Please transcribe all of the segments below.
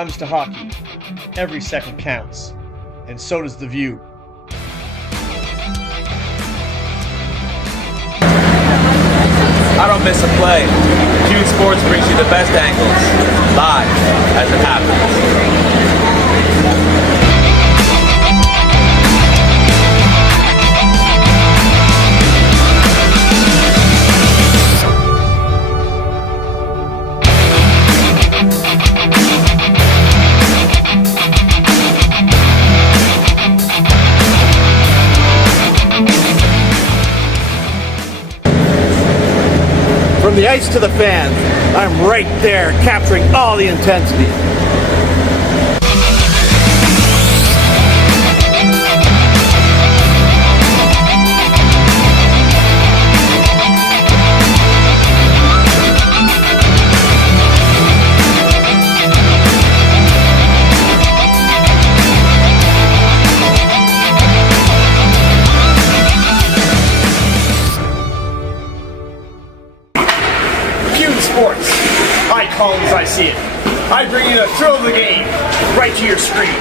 comes to hockey, every second counts, and so does the view. I don't miss a play. Cube Sports brings you the best angles, live as it happens. From the ice to the fans, I'm right there capturing all the intensity. Sports. I call it as I see it. I bring you the thrill of the game right to your screen.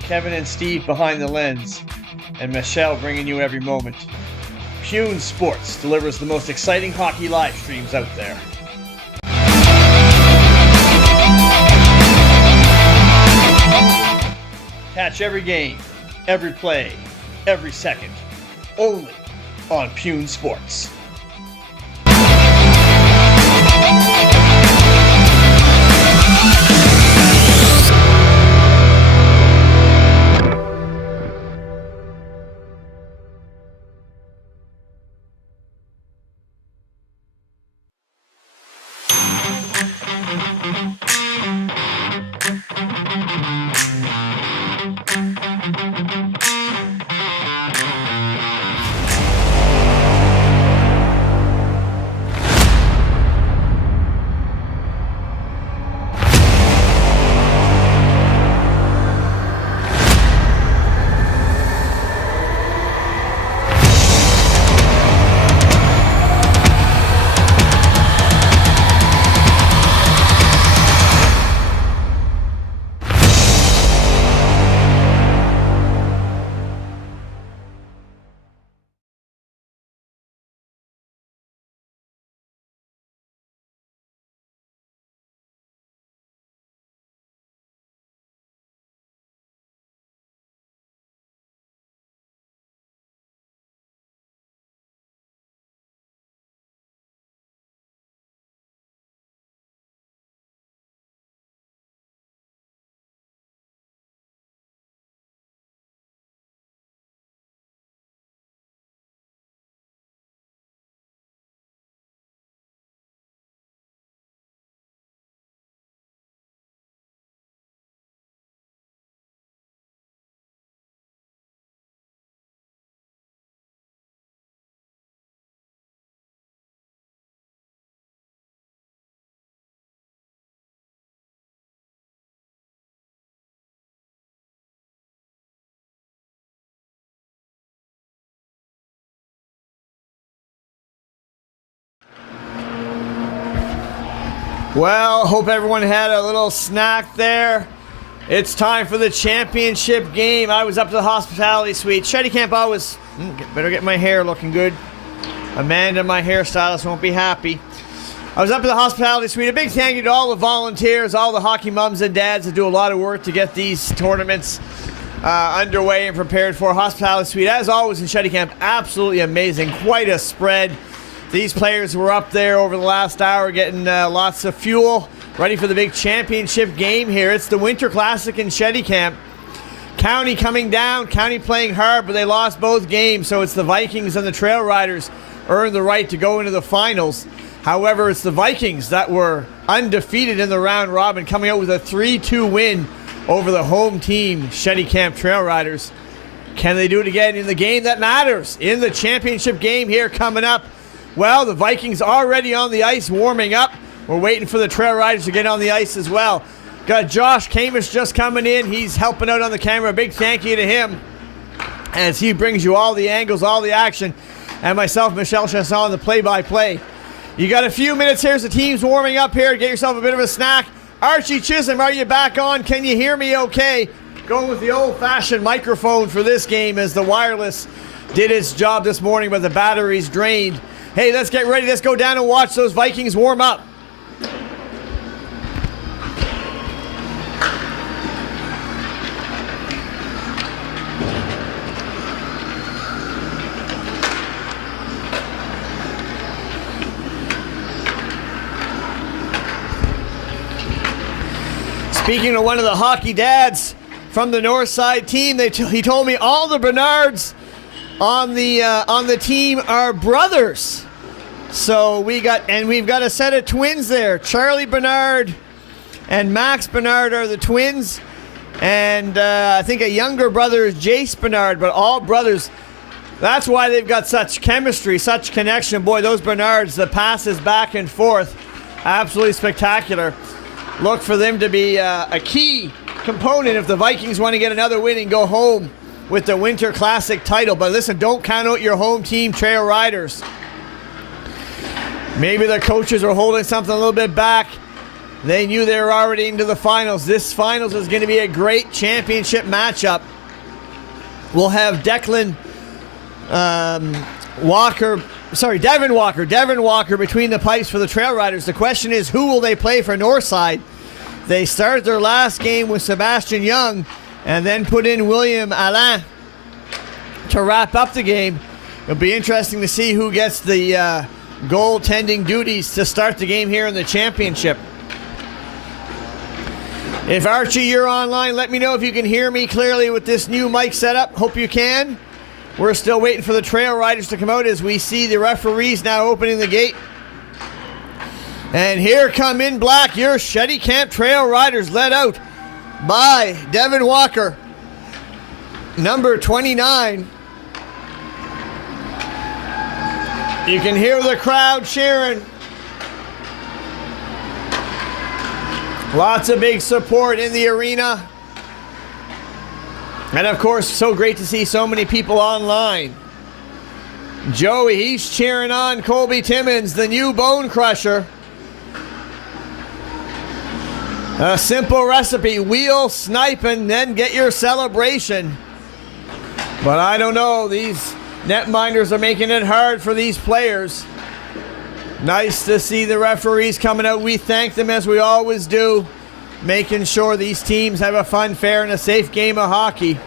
Kevin and Steve behind the lens, and Michelle bringing you every moment. Pune Sports delivers the most exciting hockey live streams out there. Catch every game, every play, every second, only on Pune Sports. Well, hope everyone had a little snack there. It's time for the championship game. I was up to the hospitality suite. Cheticamp always, better get my hair looking good. Amanda, my hairstylist, won't be happy. I was up at the hospitality suite. A big thank you to all the volunteers, all the hockey mums and dads that do a lot of work to get these tournaments underway and prepared for. Hospitality suite, as always in Cheticamp, absolutely amazing. Quite a spread. These players were up there over the last hour getting lots of fuel, ready for the big championship game here. It's the Winter Classic in Cheticamp. County coming down, County playing hard, but they lost both games, so it's the Vikings and the Trail Riders earned the right to go into the finals. However, it's the Vikings that were undefeated in the round robin, coming out with a 3-2 win over the home team, Cheticamp Trail Riders. Can they do it again in the game that matters? In the championship game here coming up. Well, the Vikings already on the ice warming up. We're waiting for the Trail Riders to get on the ice as well. Got Josh Kamish just coming in. He's helping out on the camera. A big thank you to him as he brings you all the angles, all the action. And myself, Michelle Chasson, the play-by-play. You got a few minutes here as the team's warming up here. Get yourself a bit of a snack. Archie Chisholm, are you back on? Can you hear me okay? Going with the old-fashioned microphone for this game as the wireless did its job this morning, but the battery's drained. Hey, let's get ready. Let's go down and watch those Vikings warm up. Speaking of one of the hockey dads from the Northside team, he told me all the Bernards on the team are brothers. So we've got a set of twins there. Charlie Bernard and Max Bernard are the twins, and I think a younger brother is Jace Bernard, but all brothers. That's why they've got such chemistry, such connection. Boy, those Bernards, the passes back and forth, absolutely spectacular. Look for them to be a key component if the Vikings want to get another win and go home with the Winter Classic title. But listen, don't count out your home team, Trail Riders. Maybe the coaches are holding something a little bit back. They knew they were already into the finals. This finals is going to be a great championship matchup. We'll have Devin Walker between the pipes for the Trail Riders. The question is, who will they play for Northside? They started their last game with Sebastian Young and then put in William Alain to wrap up the game. It'll be interesting to see who gets the goaltending duties to start the game here in the championship. If Archie, you're online, let me know if you can hear me clearly with this new mic setup. Hope you can. We're still waiting for the Trail Riders to come out as we see the referees now opening the gate. And here come in black your Cheticamp Trail Riders, led out by Devin Walker, number 29. You can hear the crowd cheering. Lots of big support in the arena. And of course, so great to see so many people online. Joey, he's cheering on Colby Timmons, the new bone crusher. A simple recipe, wheel, snipe, and then get your celebration. But I don't know, these netminders are making it hard for these players. Nice to see the referees coming out. We thank them as we always do, making sure these teams have a fun, fair, and a safe game of hockey.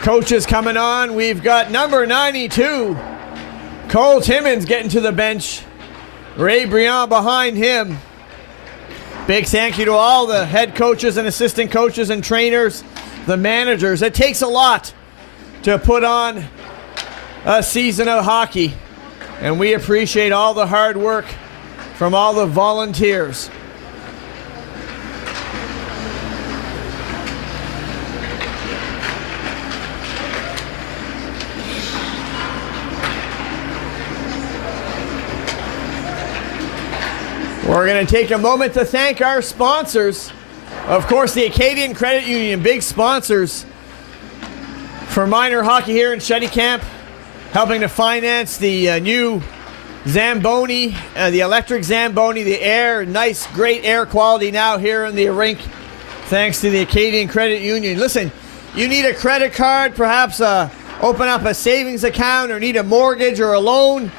Coaches coming on. We've got number 92, Cole Timmons, getting to the bench. Ray Briand behind him. Big thank you to all the head coaches and assistant coaches and trainers, the managers. It takes a lot to put on a season of hockey, and we appreciate all the hard work from all the volunteers. We're going to take a moment to thank our sponsors. Of course, the Acadian Credit Union, big sponsors for minor hockey here in Cheticamp, helping to finance the new Zamboni, the electric Zamboni, the air, nice, great air quality now here in the rink, thanks to the Acadian Credit Union. Listen, you need a credit card, perhaps open up a savings account, or need a mortgage or a loan,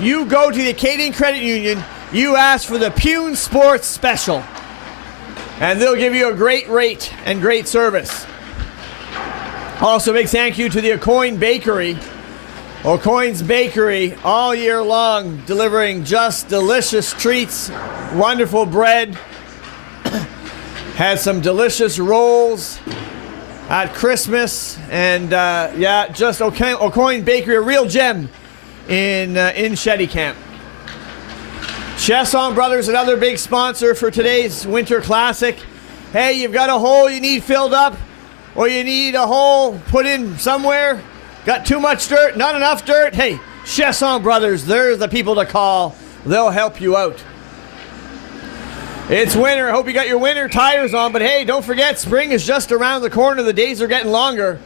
you go to the Acadian Credit Union. You ask for the Pune Sports Special, and they'll give you a great rate and great service. Also, big thank you to the Aucoin Bakery. Aucoin's Bakery, all year long, delivering just delicious treats, wonderful bread. Had some delicious rolls at Christmas, and just Aucoin Bakery, a real gem in Cheticamp. Chesson Brothers, another big sponsor for today's Winter Classic. Hey, you've got a hole you need filled up, or you need a hole put in somewhere, got too much dirt, not enough dirt. Hey, Chesson Brothers, they're the people to call. They'll help you out. It's winter. I hope you got your winter tires on, but hey, don't forget, spring is just around the corner. The days are getting longer.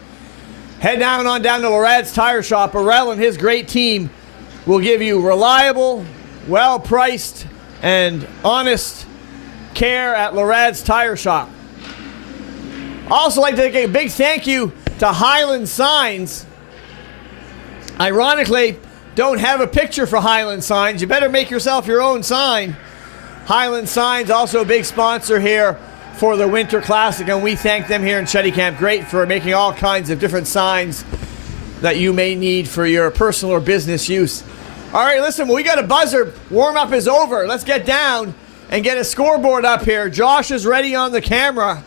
Head down to Lorad's Tire Shop. Arel and his great team will give you reliable, well-priced and honest care at Lorad's Tire Shop. Also like to give a big thank you to Highland Signs. Ironically, don't have a picture for Highland Signs. You better make yourself your own sign. Highland Signs, also a big sponsor here for the Winter Classic, and we thank them here in Cheticamp. Great for making all kinds of different signs that you may need for your personal or business use. All right, listen, we got a buzzer. Warm-up is over. Let's get down and get a scoreboard up here. Josh is ready on the camera.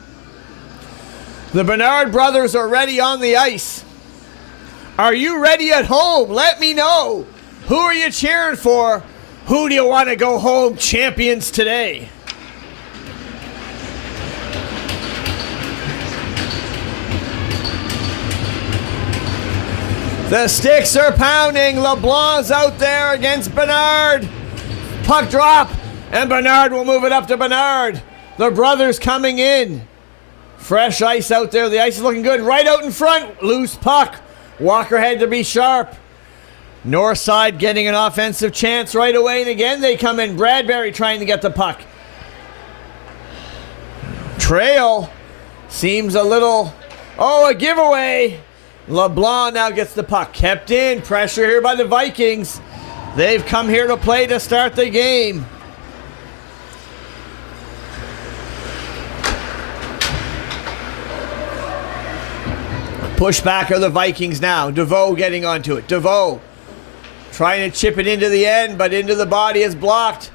The Bernard brothers are ready on the ice. Are you ready at home? Let me know. Who are you cheering for? Who do you want to go home champions today? The sticks are pounding. LeBlanc's out there against Bernard. Puck drop, and Bernard will move it up to Bernard. The brothers coming in. Fresh ice out there. The ice is looking good. Right out in front. Loose puck. Walker had to be sharp. Northside getting an offensive chance right away, and again they come in. Bradbury trying to get the puck. Trail seems a little... Oh, a giveaway. LeBlanc now gets the puck. Kept in. Pressure here by the Vikings. They've come here to play to start the game. Pushback of the Vikings now. DeVoe getting onto it. DeVoe trying to chip it into the end, but into the body is blocked.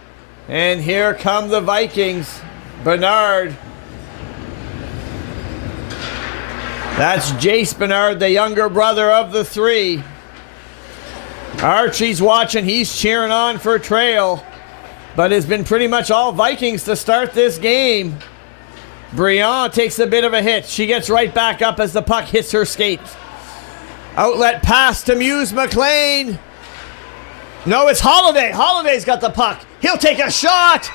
And here come the Vikings. Bernard. That's Jace Bernard, the younger brother of the three. Archie's watching. He's cheering on for Trail. But it's been pretty much all Vikings to start this game. Briand takes a bit of a hit. She gets right back up as the puck hits her skate. Outlet pass to Muse McLean. No, it's Holiday. Holiday's got the puck. He'll take a shot.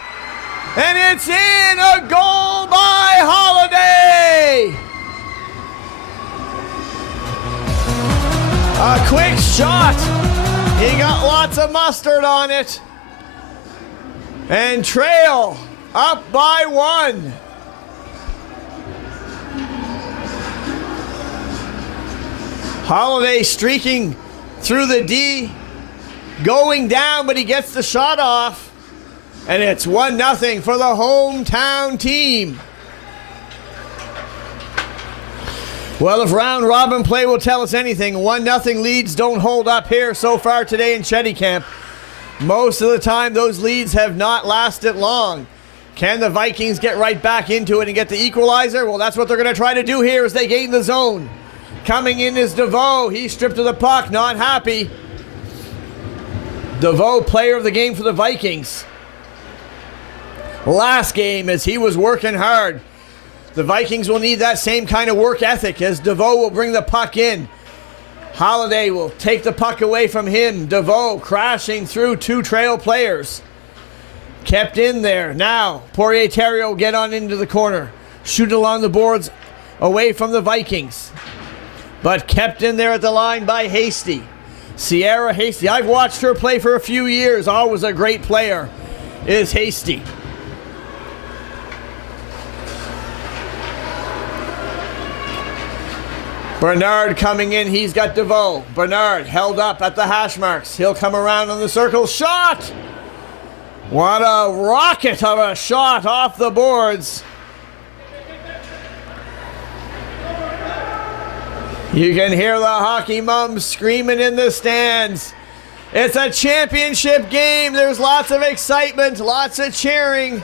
And it's in. A goal by Holiday. A quick shot. He got lots of mustard on it. And Trail up by 1. Holiday streaking through the D, going down, but he gets the shot off. And it's 1-0 for the hometown team. Well, if round robin play will tell us anything, 1-0 leads don't hold up here so far today in Cheticamp. Most of the time, those leads have not lasted long. Can the Vikings get right back into it and get the equalizer? Well, that's what they're going to try to do here as they gain the zone. Coming in is DeVoe. He's stripped of the puck, not happy. DeVoe, player of the game for the Vikings. Last game as he was working hard. The Vikings will need that same kind of work ethic as DeVoe will bring the puck in. Holiday will take the puck away from him. DeVoe crashing through 2 Trail players. Kept in there. Now, Poirier-Terry will get on into the corner. Shoot along the boards away from the Vikings. But kept in there at the line by Hasty. Sierra Hasty. I've watched her play for a few years. Always a great player is Hasty. Bernard coming in. He's got DeVoe. Bernard held up at the hash marks. He'll come around on the circle. Shot! What a rocket of a shot off the boards. You can hear the hockey mums screaming in the stands. It's a championship game. There's lots of excitement, lots of cheering.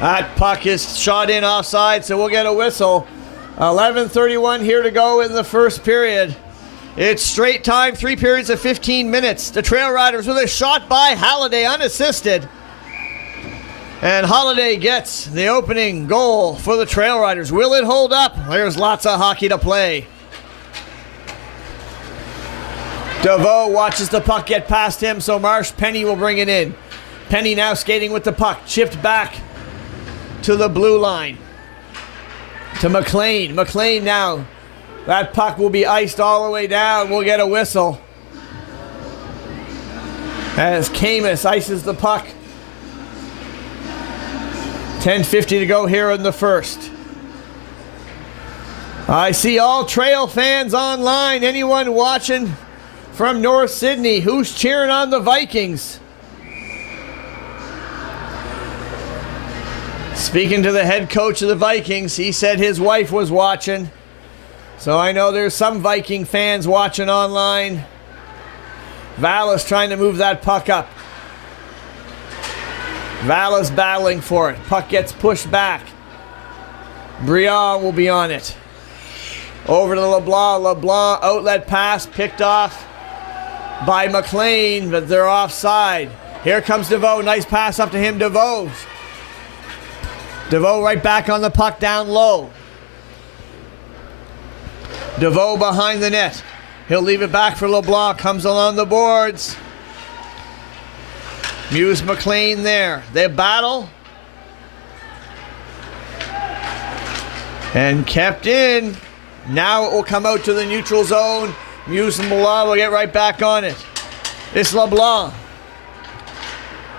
That puck is shot in offside, so we'll get a whistle. 11:31 here to go in the first period. It's straight time, 3 periods of 15 minutes. The Trail Riders with a shot by Halliday, unassisted. And Holiday gets the opening goal for the Trail Riders. Will it hold up? There's lots of hockey to play. DeVoe watches the puck get past him, so Marsh Penny will bring it in. Penny now skating with the puck, chipped back to the blue line. To McLean. McLean now That puck will be iced all the way down. We'll get a whistle as Camus ices the puck. 10:50 to go here in the first. I see all Trail fans online. Anyone watching from North Sydney? Who's cheering on the Vikings? Speaking to the head coach of the Vikings, he said his wife was watching. So I know there's some Viking fans watching online. Vala's trying to move that puck up. Vala's battling for it. Puck gets pushed back. Briand will be on it. Over to LeBlanc. LeBlanc outlet pass picked off by McLean, but they're offside. Here comes DeVoe. Nice pass up to him. DeVoe right back on the puck down low. DeVoe behind the net. He'll leave it back for LeBlanc. Comes along the boards. Muse McLean there. They battle. And kept in. Now it will come out to the neutral zone. Muse and LeBlanc will get right back on it. It's LeBlanc.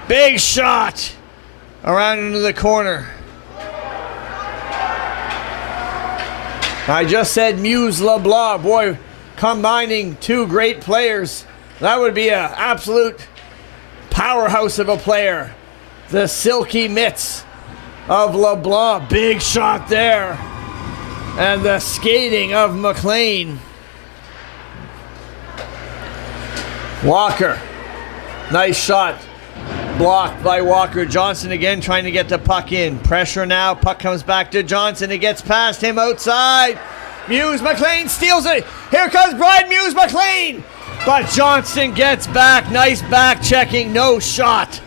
Big shot. Around into the corner. I just said Muse LeBlanc. Boy, combining two great players. That would be an absolute powerhouse of a player. The silky mitts of LeBlanc. Big shot there. And the skating of McLean. Walker. Nice shot. Blocked by Walker. Johnson again trying to get the puck in. Pressure now. Puck comes back to Johnson. It gets past him outside. Muse McLean steals it. Here comes Brian Muse McLean. But Johnson gets back. Nice back checking. No shot.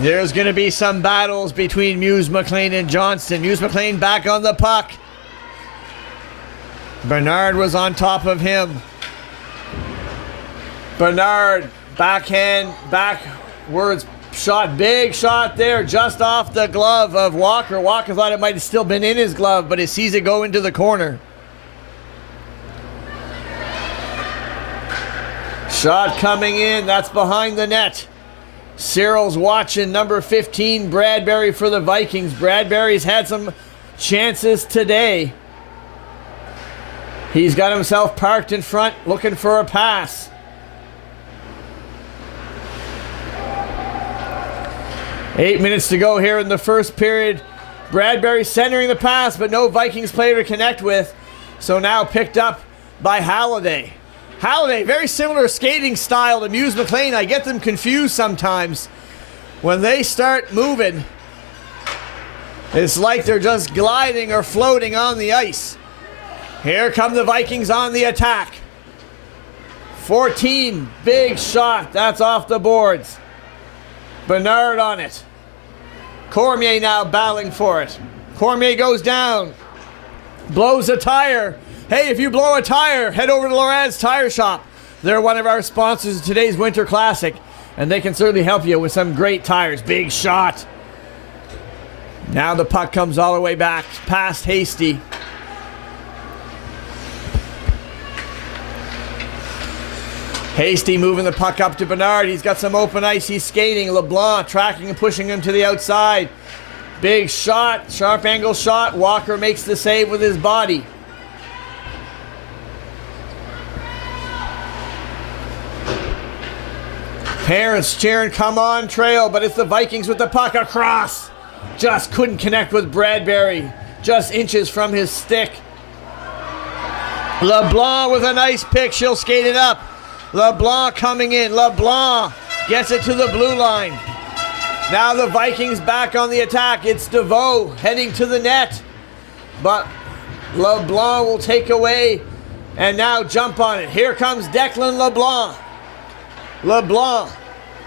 There's going to be some battles between Muse McLean and Johnson. Muse McLean back on the puck. Bernard was on top of him. Bernard, backhand, backwards shot. Big shot there, just off the glove of Walker. Walker thought it might have still been in his glove, but he sees it go into the corner. Shot coming in. That's behind the net. Cyril's watching. Number 15, Bradbury for the Vikings. Bradbury's had some chances today. He's got himself parked in front, looking for a pass. Eight minutes to go here in the first period. Bradbury centering the pass, but no Vikings player to connect with. So now picked up by Halliday. Halliday, very similar skating style to Muse McLean. I get them confused sometimes. When they start moving, it's like they're just gliding or floating on the ice. Here come the Vikings on the attack. 14, big shot. That's off the boards. Bernard on it. Cormier now battling for it. Cormier goes down. Blows a tire. Hey, if you blow a tire, head over to Lorenz Tire Shop. They're one of our sponsors of today's Winter Classic, and they can certainly help you with some great tires. Big shot. Now the puck comes all the way back past Hasty. Hasty moving the puck up to Bernard. He's got some open ice. He's skating. LeBlanc tracking and pushing him to the outside. Big shot. Sharp angle shot. Walker makes the save with his body. Parents cheering, come on, Trail, but it's the Vikings with the puck across. Just couldn't connect with Bradbury. Just inches from his stick. LeBlanc with a nice pick. She'll skate it up. LeBlanc coming in. LeBlanc gets it to the blue line. Now the Vikings back on the attack. It's DeVoe heading to the net. But LeBlanc will take away and now jump on it. Here comes Declan LeBlanc. LeBlanc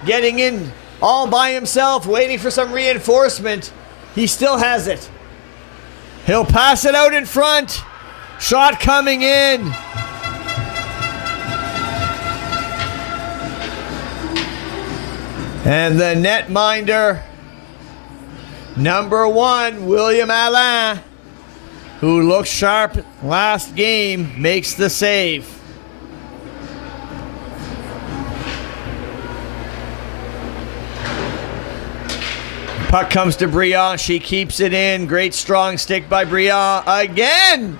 getting in all by himself, waiting for some reinforcement. He still has it. He'll pass it out in front. Shot coming in. And the netminder, number 1, William Alain. who looked sharp last game, makes the save. Puck comes to Briand. She keeps it in. Great strong stick by Briand again.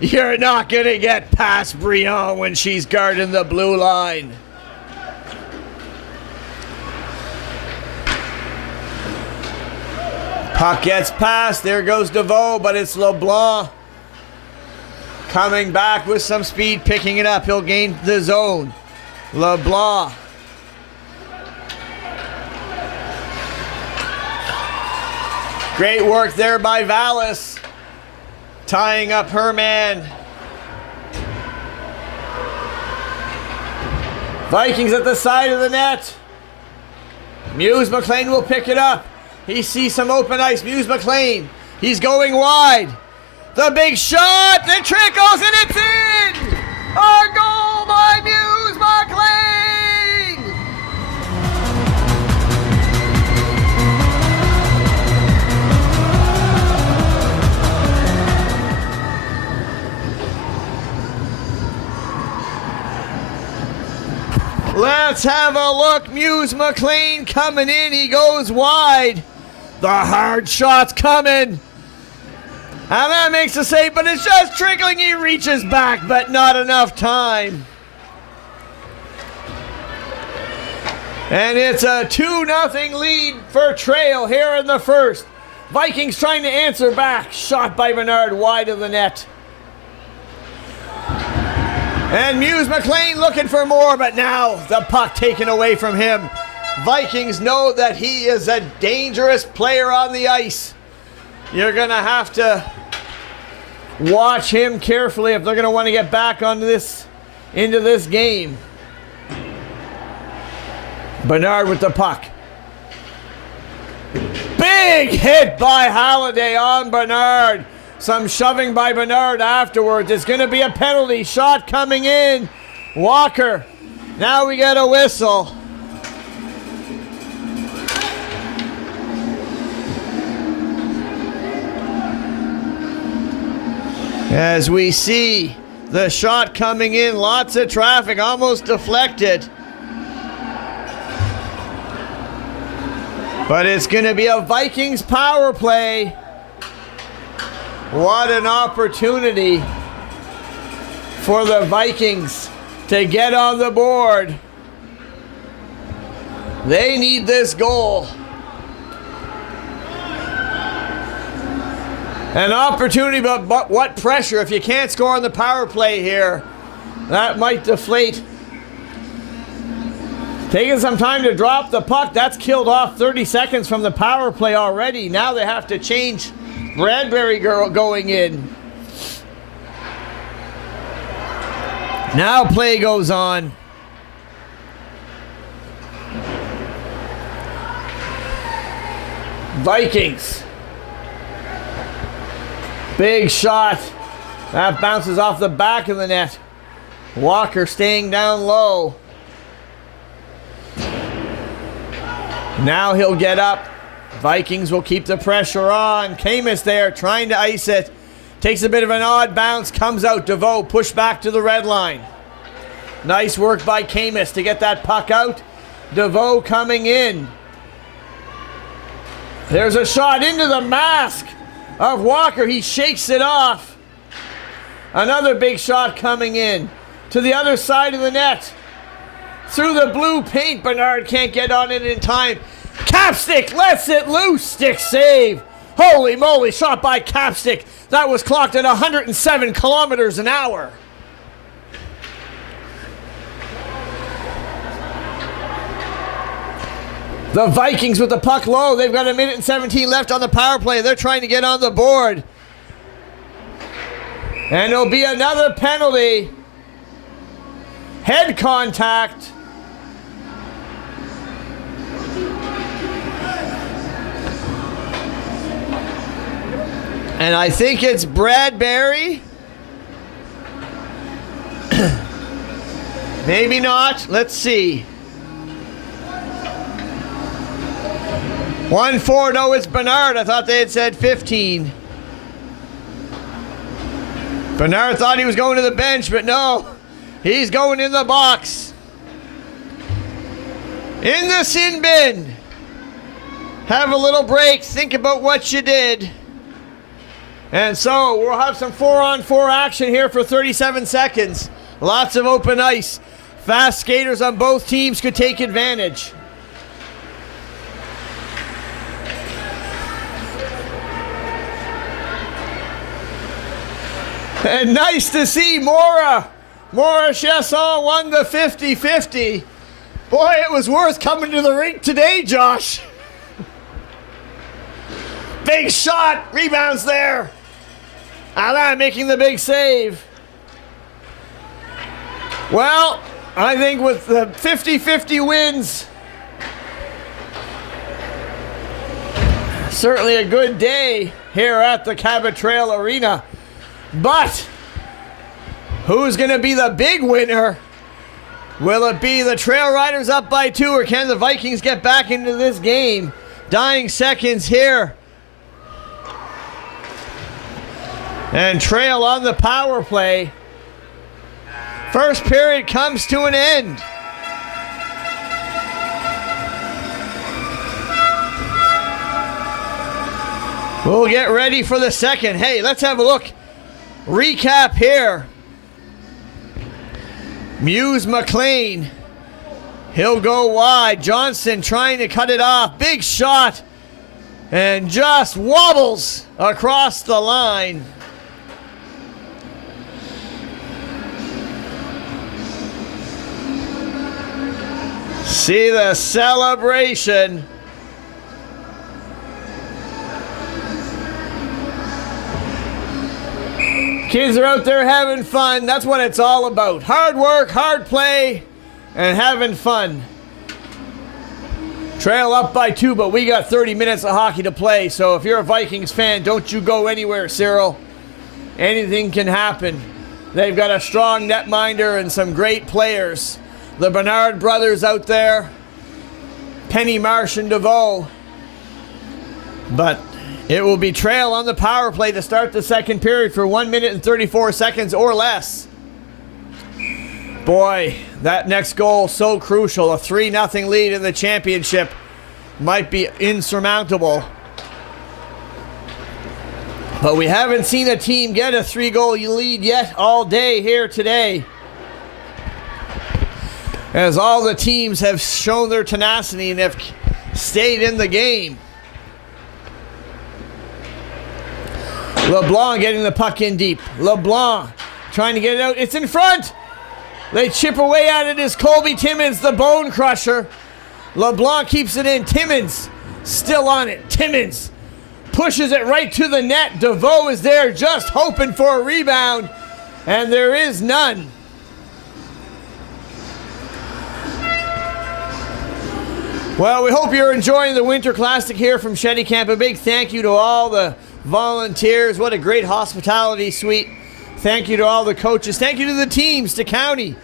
You're not going to get past Briand when she's guarding the blue line. Puck gets past. There goes DeVoe, but it's LeBlanc coming back with some speed, picking it up. He'll gain the zone. LeBlanc. Great work there by Vallis, tying up her man. Vikings at the side of the net. Muse McLean will pick it up. He sees some open ice. Muse McLean. He's going wide. The big shot. It trickles and it's in. A goal by Muse McLean. Let's have a look. Muse McLean coming in. He goes wide. The hard shot's coming. And that makes the save, but it's just trickling. He reaches back, but not enough time. And it's a 2-0 lead for Trail here in the first. Vikings trying to answer back. Shot by Bernard wide of the net. And Muse McLean looking for more, but now the puck taken away from him. Vikings know that he is a dangerous player on the ice. You're going to have to watch him carefully if they're going to want to get back into this game. Bernard with the puck. Big hit by Halliday on Bernard. Some shoving by Bernard afterwards. It's going to be a penalty. Shot coming in. Walker. Now we get a whistle. As we see the shot coming in. Lots of traffic. Almost deflected. But it's going to be a Vikings power play. What an opportunity for the Vikings to get on the board. They need this goal. An opportunity, but what pressure. If you can't score on the power play here, that might deflate. Taking some time to drop the puck. That's killed off 30 seconds from the power play already. Now they have to change Bradbury going in. Now play goes on. Vikings. Big shot. That bounces off the back of the net. Walker staying down low. Now he'll get up. Vikings will keep the pressure on. Camus there trying to ice it. Takes a bit of an odd bounce. Comes out. DeVoe pushed back to the red line. Nice work by Camus to get that puck out. DeVoe coming in. There's a shot into the mask of Walker. He shakes it off. Another big shot coming in to the other side of the net. Through the blue paint. Bernard can't get on it in time. Capstick lets it loose. Stick save. Holy moly, shot by Capstick. That was clocked at 107 kilometers an hour. The Vikings with the puck low. They've got 1:17 left on the power play. They're trying to get on the board. And there'll be another penalty. Head contact. And I think it's Bradbury. Maybe not. Let's see. 1-4. No, it's Bernard. I thought they had said 15. Bernard thought he was going to the bench, but no. He's going in the box. In the sin bin. Have a little break. Think about what you did. And so we'll have some 4-on-4 action here for 37 seconds. Lots of open ice. Fast skaters on both teams could take advantage. And nice to see Maura Chesson won the 50-50. Boy, it was worth coming to the rink today, Josh. Big shot, rebounds there. Alain making the big save. Well, I think with the 50-50 wins, certainly a good day here at the Cabot Trail Arena. But who's going to be the big winner? Will it be the Trail Riders up by 2, or can the Vikings get back into this game? Dying seconds here. And Trail on the power play. First period comes to an end. We'll get ready for the second. Hey, let's have a look. Recap here. Muse McLean. He'll go wide. Johnson trying to cut it off. Big shot. And just wobbles across the line. See the celebration. Kids are out there having fun. That's what it's all about. Hard work, hard play, and having fun. Trail up by 2, but we got 30 minutes of hockey to play. So if you're a Vikings fan, don't you go anywhere, Cyril. Anything can happen. They've got a strong netminder and some great players. The Bernard brothers out there. Penny Marsh and DeVoe. But it will be Trail on the power play to start the second period for 1 minute and 34 seconds or less. Boy, that next goal so crucial. A 3-0 lead in the championship might be insurmountable. But we haven't seen a team get a 3-goal lead yet all day here today, as all the teams have shown their tenacity and have stayed in the game. LeBlanc getting the puck in deep. LeBlanc trying to get it out. It's in front. They chip away at it as Colby Timmins, the bone crusher. LeBlanc keeps it in. Timmins still on it. Timmins pushes it right to the net. DeVoe is there just hoping for a rebound, and there is none. Well, we hope you're enjoying the Winter Classic here from Cheticamp. A big thank you to all the volunteers. What a great hospitality suite. Thank you to all the coaches. Thank you to the teams, to County,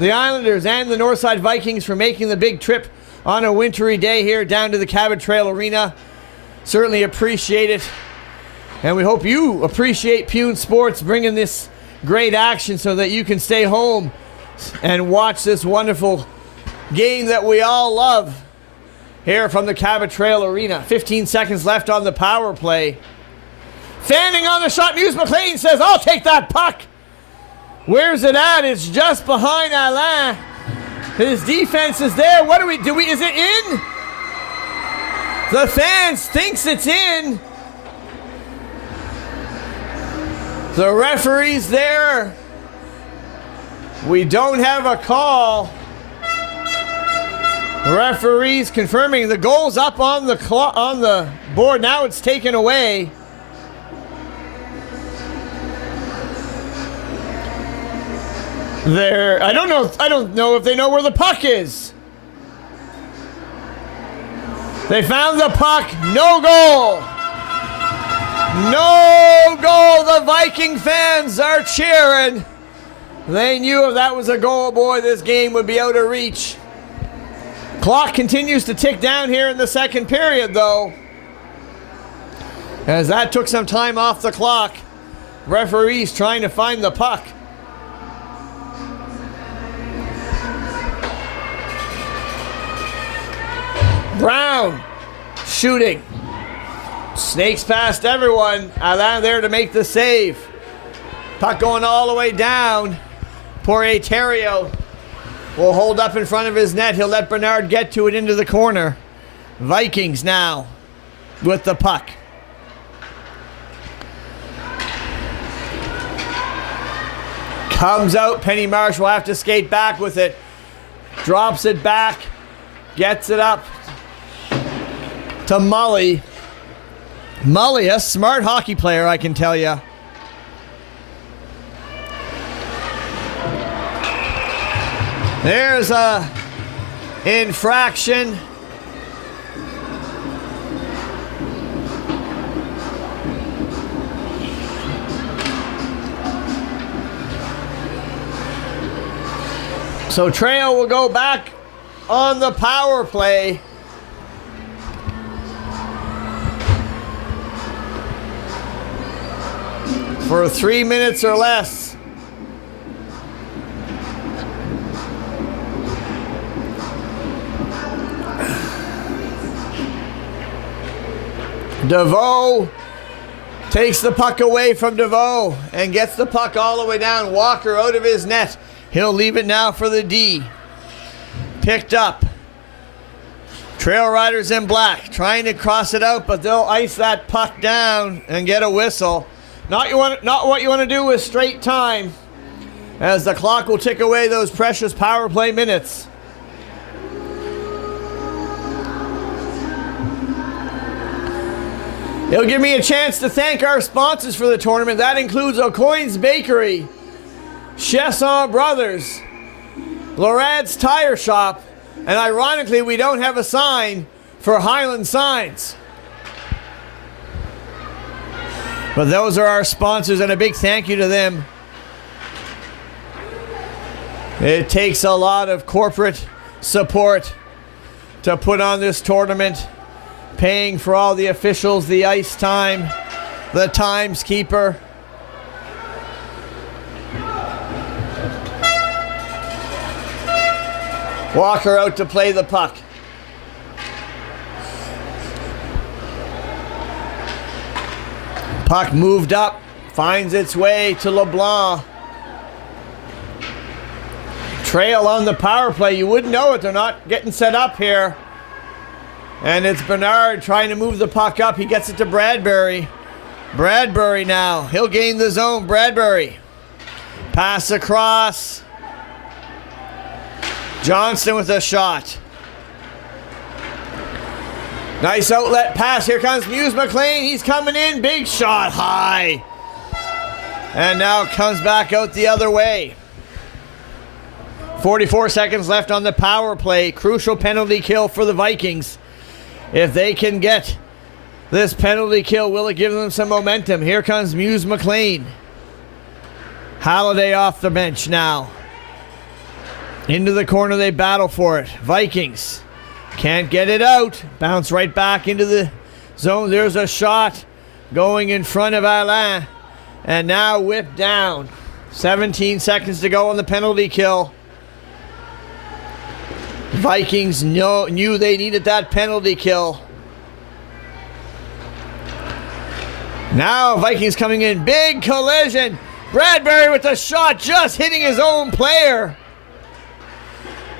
the Islanders, and the Northside Vikings for making the big trip on a wintry day here down to the Cabot Trail Arena. Certainly appreciate it. And we hope you appreciate Pune Sports bringing this great action so that you can stay home and watch this wonderful game that we all love here from the Cabot Trail Arena. 15 seconds left on the power play. Fanning on the shot. Muse McLean says, I'll take that puck. Where's it at? It's just behind Alain. His defense is there. What do we, is it in? The fans thinks it's in. The referee's there. We don't have a call. Referees confirming the goal's up on the board. Now it's taken away. There, I don't know if they know where the puck is. They found the puck. No goal. No goal. The Viking fans are cheering. They knew if that was a goal, boy, this game would be out of reach. Clock continues to tick down here in the second period, though, as that took some time off the clock. Referees trying to find the puck. Brown shooting. Snakes past everyone. Alain there to make the save. Puck going all the way down. Poor Terrio will hold up in front of his net. He'll let Bernard get to it into the corner. Vikings now with the puck. Comes out. Penny Marsh will have to skate back with it. Drops it back. Gets it up to Mully. Mully, a smart hockey player, I can tell you. There's a infraction. So Trail will go back on the power play. For 3 minutes or less. DeVoe takes the puck away from DeVoe and gets the puck all the way down. Walker out of his net. He'll leave it now for the D. Picked up. Trail Riders in black trying to cross it out, but they'll ice that puck down and get a whistle. Not what you want to do with straight time, as the clock will tick away those precious power play minutes. It'll give me a chance to thank our sponsors for the tournament. That includes O'Coin's Bakery, Chesson Brothers, Lorad's Tire Shop, and ironically, we don't have a sign for Highland Signs. But those are our sponsors, and a big thank you to them. It takes a lot of corporate support to put on this tournament, paying for all the officials, the ice time, the timeskeeper. Walker out to play the puck. Puck moved up, finds its way to LeBlanc. Trail on the power play. You wouldn't know it. They're not getting set up here. And it's Bernard trying to move the puck up. He gets it to Bradbury. Bradbury now. He'll gain the zone. Bradbury. Pass across. Johnston with a shot. Nice outlet pass. Here comes Muse McLean. He's coming in. Big shot high. And now comes back out the other way. 44 seconds left on the power play. Crucial penalty kill for the Vikings. If they can get this penalty kill, will it give them some momentum? Here comes Muse McLean. Halliday off the bench now. Into the corner, they battle for it. Vikings can't get it out. Bounce right back into the zone. There's a shot going in front of Alain. And now whipped down. 17 seconds to go on the penalty kill. Vikings knew they needed that penalty kill. Now Vikings coming in. Big collision. Bradbury with the shot, just hitting his own player.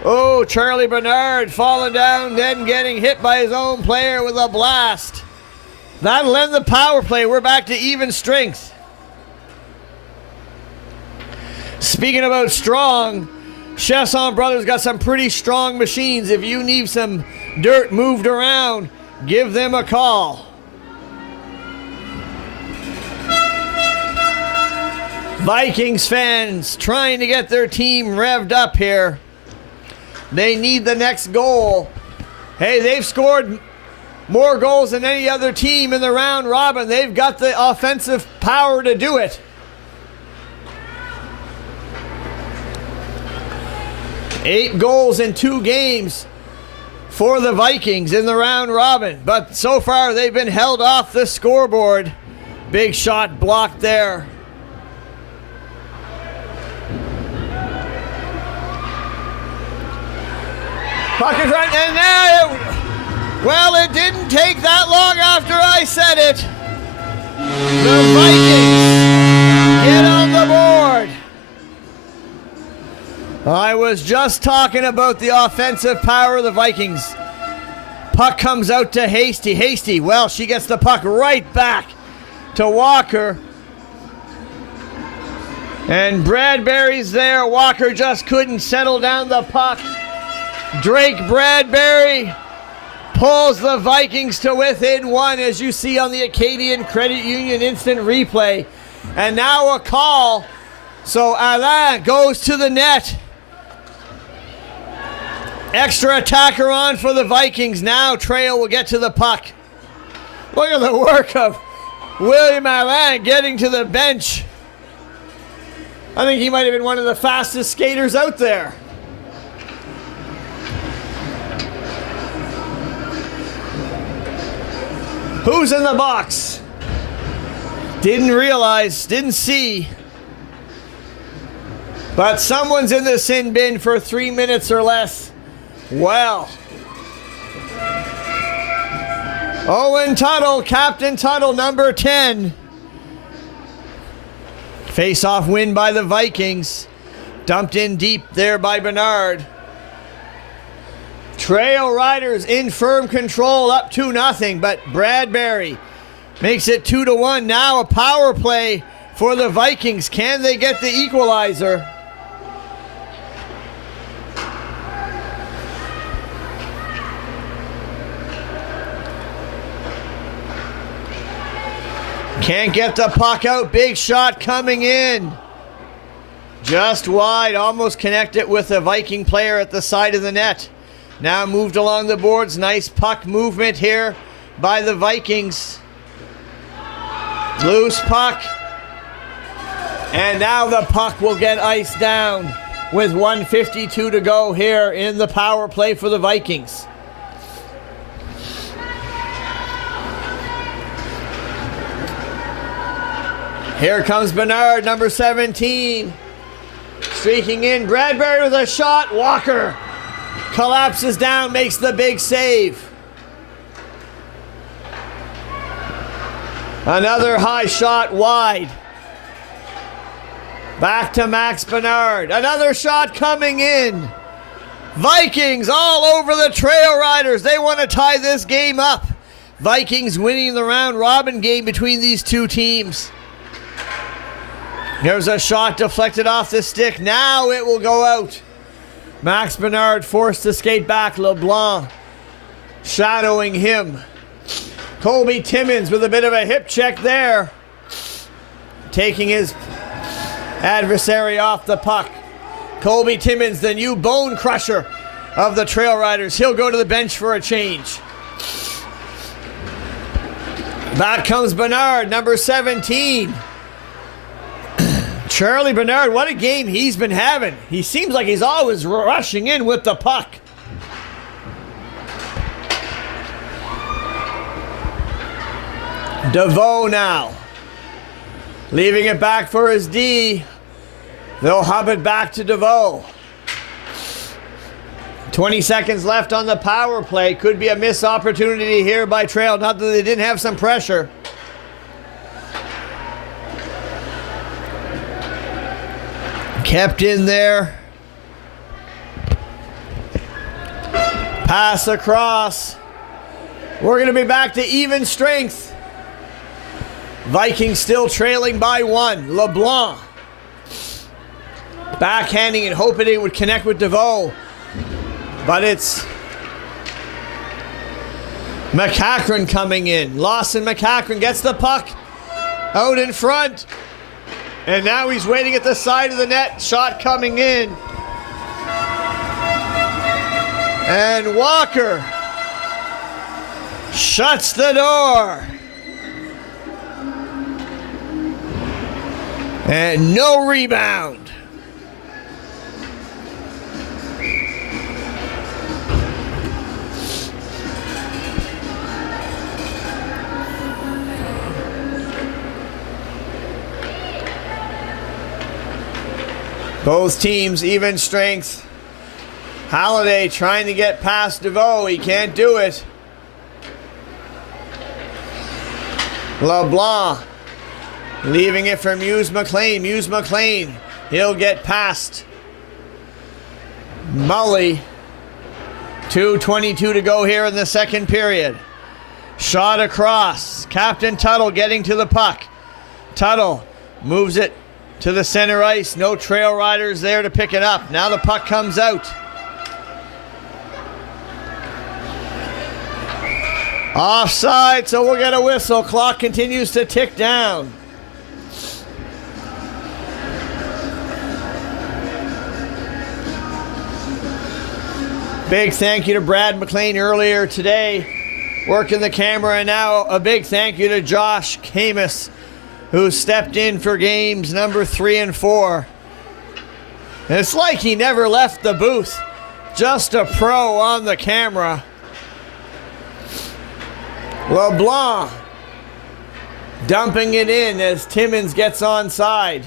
Oh, Charlie Bernard falling down, then getting hit by his own player with a blast. That'll end the power play. We're back to even strength. Speaking about strong, Chesson Brothers got some pretty strong machines. If you need some dirt moved around, give them a call. Vikings fans trying to get their team revved up here. They need the next goal. Hey, they've scored more goals than any other team in the round robin. They've got the offensive power to do it. 8 goals in 2 games for the Vikings in the round robin. But so far they've been held off the scoreboard. Big shot blocked there. Puck is right, and now, well, it didn't take that long after I said it. The Vikings get on the board. I was just talking about the offensive power of the Vikings. Puck comes out to Hasty. Hasty, well, she gets the puck right back to Walker. And Bradbury's there. Walker just couldn't settle down the puck. Drake Bradbury pulls the Vikings to within one, as you see on the Acadian Credit Union instant replay. And now a call. So Alain goes to the net. Extra attacker on for the Vikings. Now Trail will get to the puck. Look at the work of William Alain getting to the bench. I think he might have been one of the fastest skaters out there. Who's in the box? Didn't realize, didn't see. But someone's in the sin bin for 3 minutes or less. Well. Owen Tuttle, Captain Tuttle, number 10. Face-off win by the Vikings. Dumped in deep there by Bernard. Trail Riders in firm control, up 2-0, but Bradbury makes it 2-1. Now a power play for the Vikings. Can they get the equalizer? Can't get the puck out. Big shot coming in. Just wide. Almost connected with a Viking player at the side of the net. Now moved along the boards. Nice puck movement here by the Vikings. Loose puck. And now the puck will get iced down with 1:52 to go here in the power play for the Vikings. Here comes Bernard, number 17. Streaking in. Bradbury with a shot. Walker collapses down, makes the big save. Another high shot wide. Back to Max Bernard. Another shot coming in. Vikings all over the Trail Riders. They want to tie this game up. Vikings winning the round robin game between these two teams. There's a shot deflected off the stick. Now it will go out. Max Bernard forced to skate back. LeBlanc shadowing him. Colby Timmins with a bit of a hip check there. Taking his adversary off the puck. Colby Timmins, the new bone crusher of the Trail Riders. He'll go to the bench for a change. Back comes Bernard, number 17. Charlie Bernard, what a game he's been having. He seems like he's always rushing in with the puck. DeVoe now. Leaving it back for his D. They'll hub it back to DeVoe. 20 seconds left on the power play. Could be a missed opportunity here by Trail. Not that they didn't have some pressure. Kept in there. Pass across. We're going to be back to even strength. Vikings still trailing by 1. LeBlanc backhanding and hoping it would connect with DeVoe. But it's McCachran coming in. Lawson McCachran gets the puck out in front. And now he's waiting at the side of the net. Shot coming in. And Walker shuts the door. And no rebound. Both teams even strength. Halliday trying to get past DeVoe. He can't do it. LeBlanc leaving it for Muse McLean. Muse McLean. He'll get past Mully. 2:22 to go here in the second period. Shot across. Captain Tuttle getting to the puck. Tuttle moves it to the center ice. No trail riders there to pick it up. Now the puck comes out. Offside, so we'll get a whistle. Clock continues to tick down. Big thank you to Brad McLean earlier today, working the camera, and now a big thank you to Josh Camus, who stepped in for games number 3 and 4. It's like he never left the booth, just a pro on the camera. LeBlanc dumping it in as Timmins gets onside.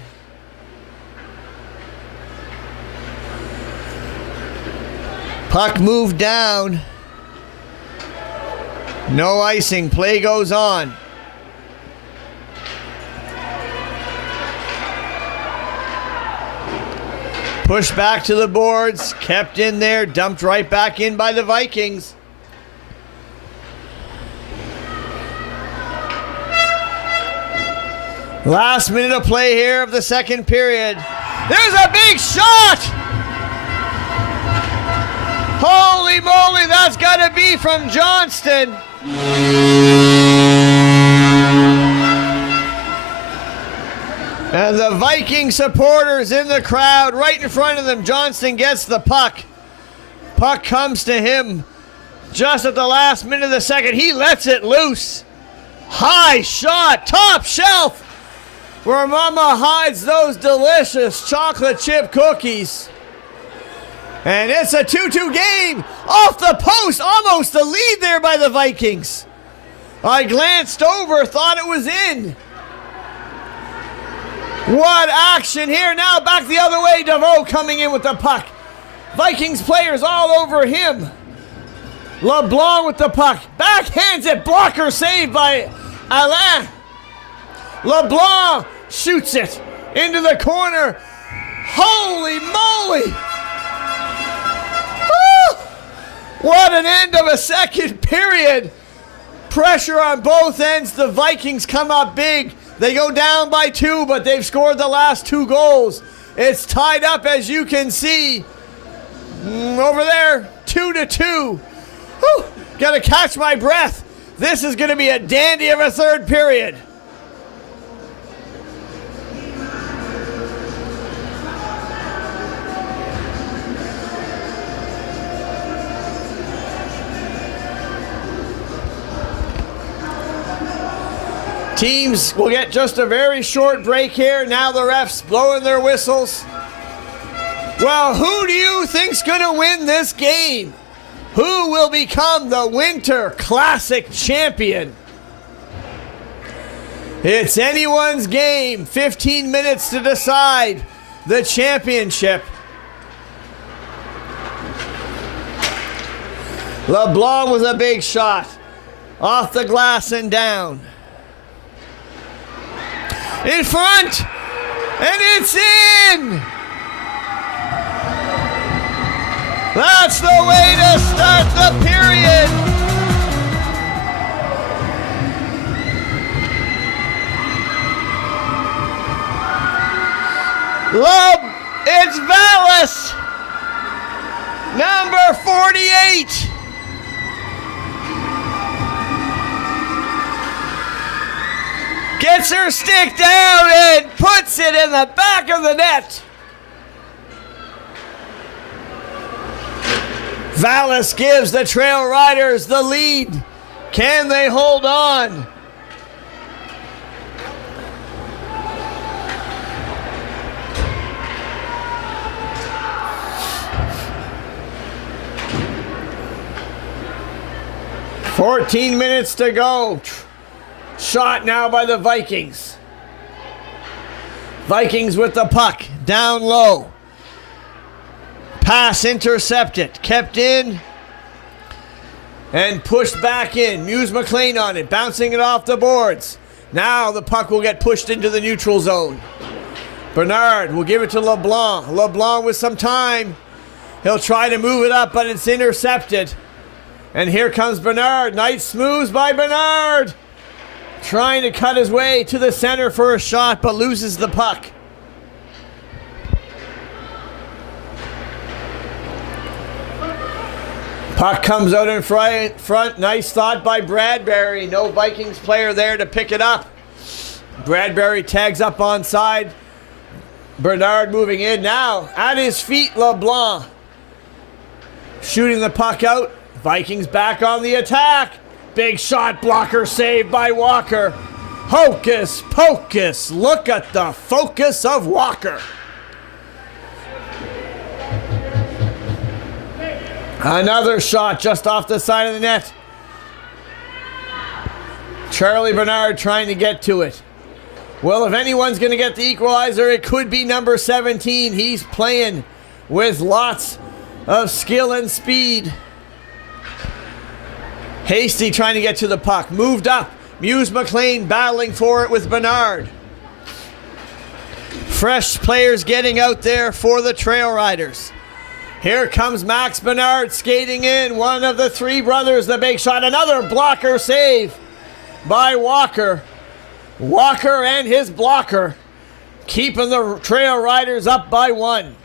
Puck moved down. No icing. Play goes on. Pushed back to the boards. Kept in there. Dumped right back in by the Vikings. Last minute of play here of the second period. There's a big shot! Holy moly, that's got to be from Johnston. And the Viking supporters in the crowd right in front of them. Johnston gets the puck. Puck comes to him just at the last minute of the second. He lets it loose. High shot, top shelf, where Mama hides those delicious chocolate chip cookies. And it's a 2-2 game. Off the post, almost a lead there by the Vikings. I glanced over, thought it was in. What action here. Now back the other way. DeVoe coming in with the puck. Vikings players all over him. LeBlanc with the puck. Backhands it. Blocker saved by Alain. LeBlanc shoots it into the corner. Holy moly. What an end of a second period. Pressure on both ends. The Vikings come up big. They go down by 2, but they've scored the last 2 goals. It's tied up, as you can see. Over there, 2-2. Whew, gotta catch my breath. This is gonna be a dandy of a third period. Teams will get just a very short break here. Now the refs blowing their whistles. Well, who do you think's going to win this game? Who will become the Winter Classic champion? It's anyone's game. 15 minutes to decide the championship. LeBlanc with a big shot. Off the glass and down. In front, and it's in! That's the way to start the period! It's Vallis, number 48. Gets her stick down and puts it in the back of the net. Vallis gives the Trail Riders the lead. Can they hold on? "14 minutes to go. Shot now by the Vikings. Vikings with the puck, down low. Pass intercepted. Kept in. And pushed back in. Muse McLean on it. Bouncing it off the boards. Now the puck will get pushed into the neutral zone. Bernard will give it to LeBlanc. LeBlanc with some time. He'll try to move it up, but it's intercepted. And here comes Bernard. Nice moves by Bernard. Trying to cut his way to the center for a shot, but loses the puck. Puck comes out in front. Nice thought by Bradbury. No Vikings player there to pick it up. Bradbury tags up onside. Bernard moving in now. At his feet, LeBlanc. Shooting the puck out. Vikings back on the attack. Big shot blocker saved by Walker. Hocus pocus. Look at the focus of Walker. Another shot just off the side of the net. Charlie Bernard trying to get to it. Well, if anyone's going to get the equalizer, it could be number 17. He's playing with lots of skill and speed. Hasty trying to get to the puck. Moved up. Muse McLean battling for it with Bernard. Fresh players getting out there for the Trail Riders. Here comes Max Bernard skating in. One of the three brothers, the big shot. Another blocker save by Walker. Walker and his blocker keeping the Trail Riders up by 1.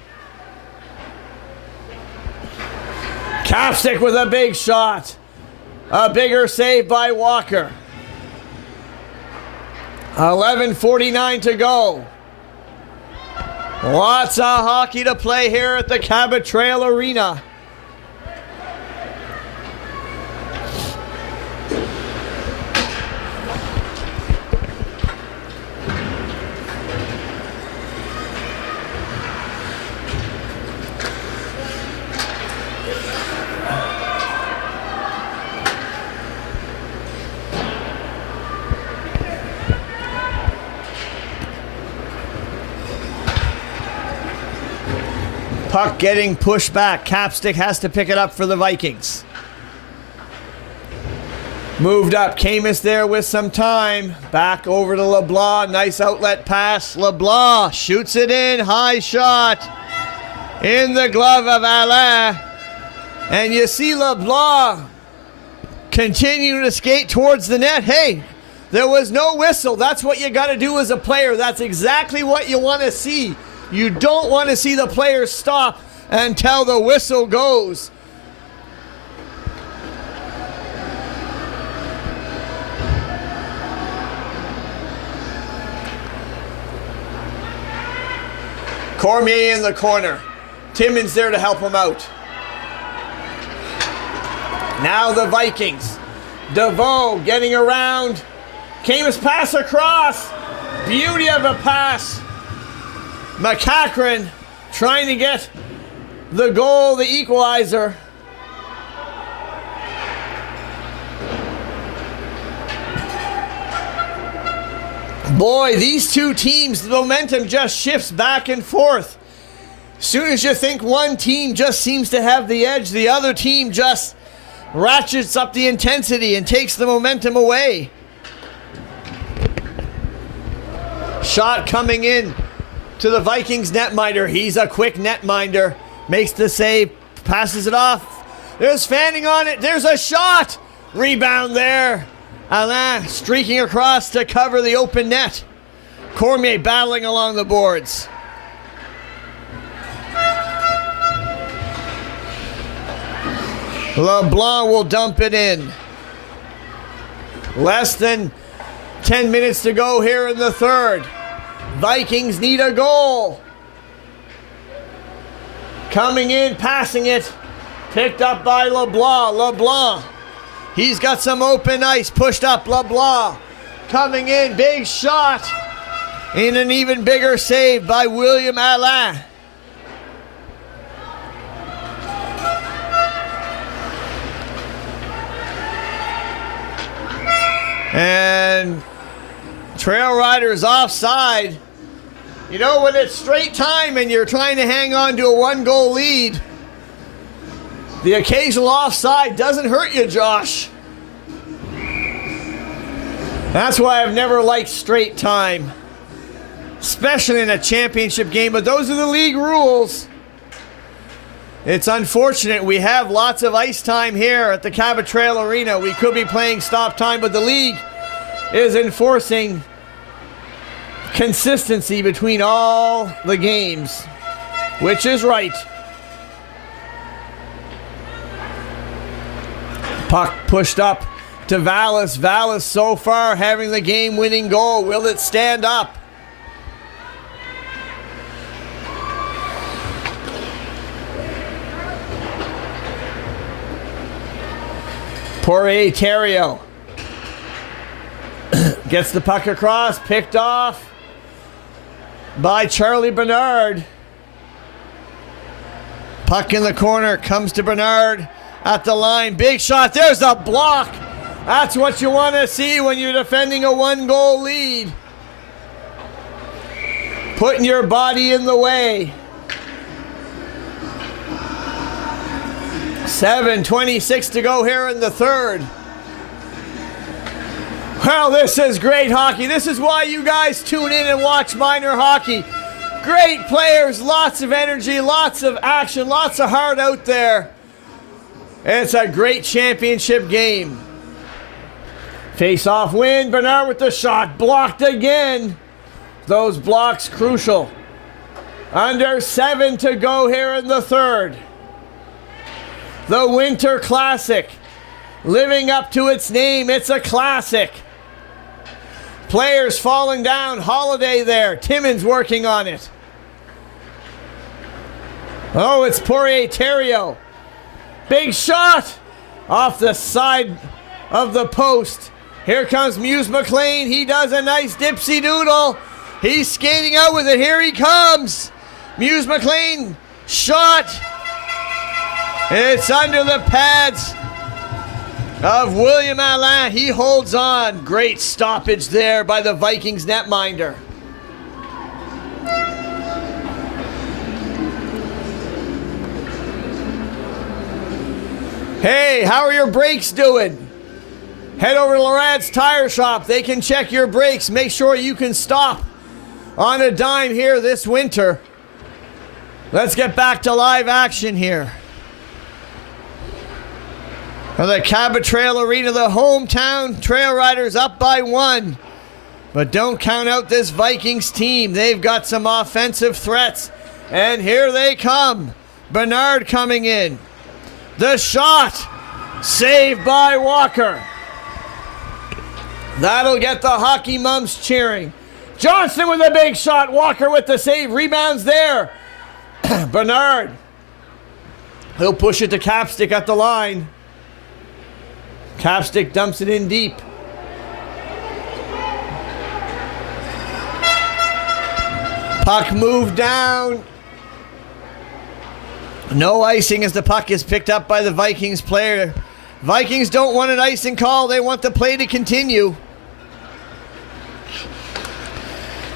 Capstick with a big shot. A bigger save by Walker. 11:49 to go. Lots of hockey to play here at the Cabot Trail Arena. Puck getting pushed back. Capstick has to pick it up for the Vikings. Moved up. Camus there with some time. Back over to LeBlanc. Nice outlet pass. LeBlanc shoots it in. High shot. In the glove of Alain. And you see LeBlanc continue to skate towards the net. Hey, there was no whistle. That's what you got to do as a player. That's exactly what you want to see. You don't want to see the players stop until the whistle goes. Cormier in the corner. Timmins there to help him out. Now the Vikings. DeVoe getting around. Camus pass across. Beauty of a pass. McCachran trying to get the goal, the equalizer. Boy, these two teams, the momentum just shifts back and forth. As soon as you think one team just seems to have the edge, the other team just ratchets up the intensity and takes the momentum away. Shot coming in to the Vikings netminder. He's a quick netminder. Makes the save. Passes it off. There's Fanning on it. There's a shot. Rebound there. Alain streaking across to cover the open net. Cormier battling along the boards. LeBlanc will dump it in. Less than 10 minutes to go here in the third. Vikings need a goal. Coming in, passing it. Picked up by LeBlanc. LeBlanc. He's got some open ice. Pushed up. LeBlanc. Coming in. Big shot. And an even bigger save by William Alain. And Trail Riders offside. You know, when it's straight time and you're trying to hang on to a 1-goal lead, The occasional offside doesn't hurt you, Josh. That's why I've never liked straight time, especially in a championship game, but those are the league rules. It's unfortunate we have lots of ice time here at the Cabot Trail Arena. We could be playing stop time, but the league is enforcing consistency between all the games, which is right. Puck pushed up to Vallis. Vallis so far having the game-winning goal. Will it stand up? Poirier Theriault gets the puck across, picked off by Charlie Bernard. Puck in the corner, comes to Bernard at the line. Big shot, there's a block. That's what you want to see when you're defending a one-goal lead. Putting your body in the way. 7:26 to go here in the third. Well, this is great hockey. This is why you guys tune in and watch minor hockey. Great players, lots of energy, lots of action, lots of heart out there. It's a great championship game. Face-off win. Bernard with the shot. Blocked again. Those blocks crucial. Under 7 to go here in the third. The Winter Classic. Living up to its name. It's a classic. Players falling down. Holiday there. Timmins working on it. Oh, it's Poirier Theriault. Big shot. Off the side of the post. Here comes Muse McLean. He does a nice dipsy doodle. He's skating out with it. Here he comes. Muse McLean. Shot. It's under the pads of William Alain. He holds on. Great stoppage there by the Vikings netminder. Hey, how are your brakes doing? Head over to Lorantz Tire Shop. They can check your brakes. Make sure you can stop on a dime here this winter. Let's get back to live action here. The Cabot Trail Arena, the hometown Trail Riders up by 1. But don't count out this Vikings team. They've got some offensive threats. And here they come. Bernard coming in. The shot. Saved by Walker. That'll get the hockey mums cheering. Johnston with a big shot. Walker with the save. Rebounds there. Bernard. He'll push it to Capstick at the line. Capstick dumps it in deep. Puck moved down. No icing as the puck is picked up by the Vikings player. Vikings don't want an icing call. They want the play to continue.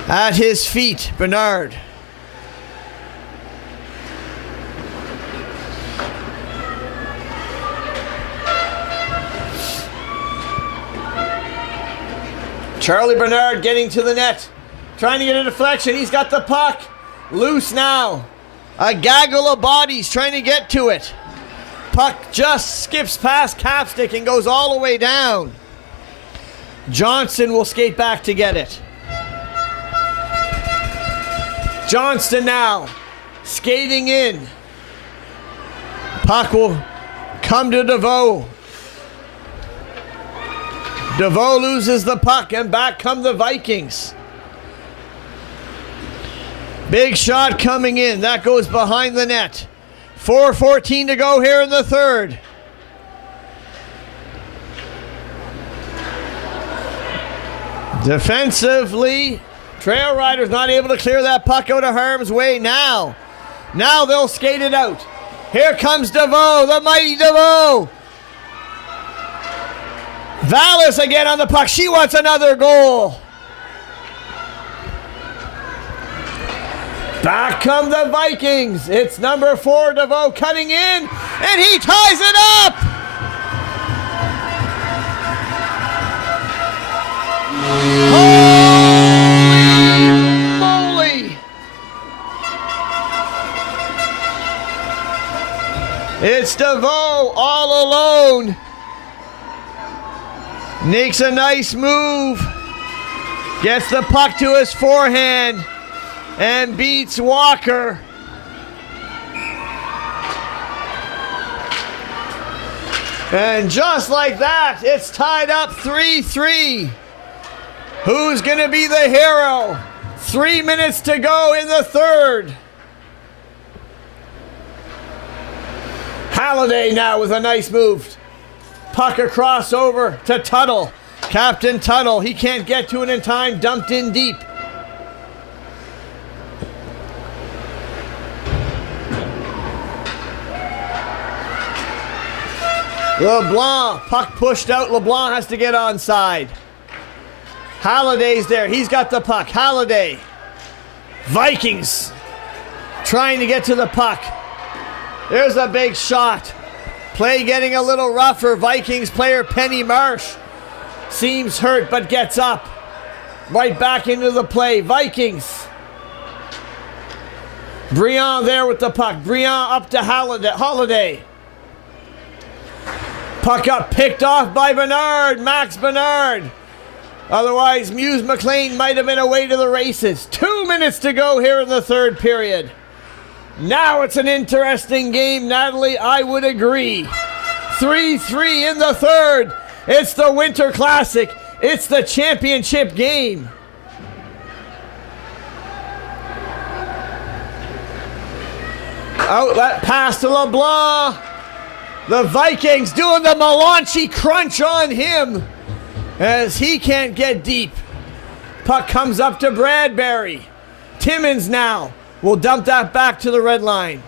At his feet, Bernard. Charlie Bernard getting to the net. Trying to get a deflection. He's got the puck. Loose now. A gaggle of bodies trying to get to it. Puck just skips past Capstick and goes all the way down. Johnson will skate back to get it. Johnston now skating in. Puck will come to DeVoe. DeVoe loses the puck and back come the Vikings. Big shot coming in. That goes behind the net. 4:14 to go here in the third. Defensively, Trail Riders not able to clear that puck out of harm's way now. Now they'll skate it out. Here comes DeVoe, the mighty DeVoe. Vallis again on the puck. She wants another goal. Back come the Vikings. It's number 4, DeVoe, cutting in, and he ties it up. Holy moly. It's DeVoe all alone. Makes a nice move. Gets the puck to his forehand and beats Walker. And just like that, it's tied up 3-3. Who's going to be the hero? 3 minutes to go in the third. Halliday now with a nice move. Puck across over to Tuttle. Captain Tuttle, he can't get to it in time, dumped in deep. LeBlanc, puck pushed out. LeBlanc has to get onside. Halliday's there. He's got the puck. Halliday. Vikings trying to get to the puck. There's a big shot. Play getting a little rougher. Vikings player Penny Marsh seems hurt but gets up. Right back into the play. Vikings. Briand there with the puck. Briand up to Holiday. Puck up, picked off by Bernard. Max Bernard. Otherwise, Muse McLean might have been away to the races. 2 minutes to go here in the third period. Now it's an interesting game, Natalie. I would agree. 3-3 in the third. It's the Winter Classic. It's the championship game. Outlet pass to LeBlanc. The Vikings doing the Melanchi crunch on him as he can't get deep. Puck comes up to Bradbury. Timmins now will dump that back to the red line.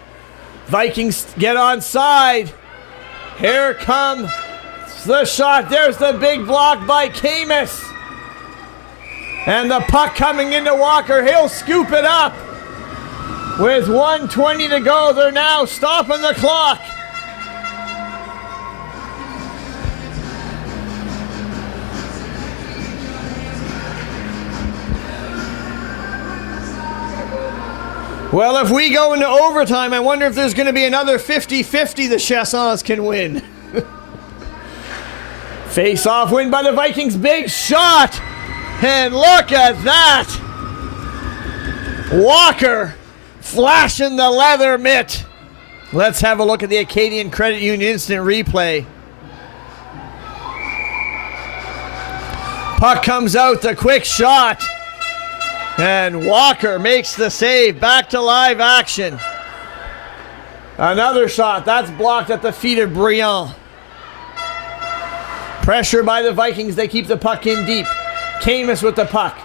Vikings get onside. Here comes the shot. There's the big block by Camus. And the puck coming into Walker. He'll scoop it up. With 1:20 to go, they're now stopping the clock. Well, if we go into overtime, I wonder if there's going to be another 50-50 the Chassons can win. Face-off win by the Vikings. Big shot. And look at that. Walker flashing the leather mitt. Let's have a look at the Acadian Credit Union instant replay. Puck comes out, the quick shot. And Walker makes the save. Back to live action. Another shot. That's blocked at the feet of Briand. Pressure by the Vikings. They keep the puck in deep. Camus with the puck.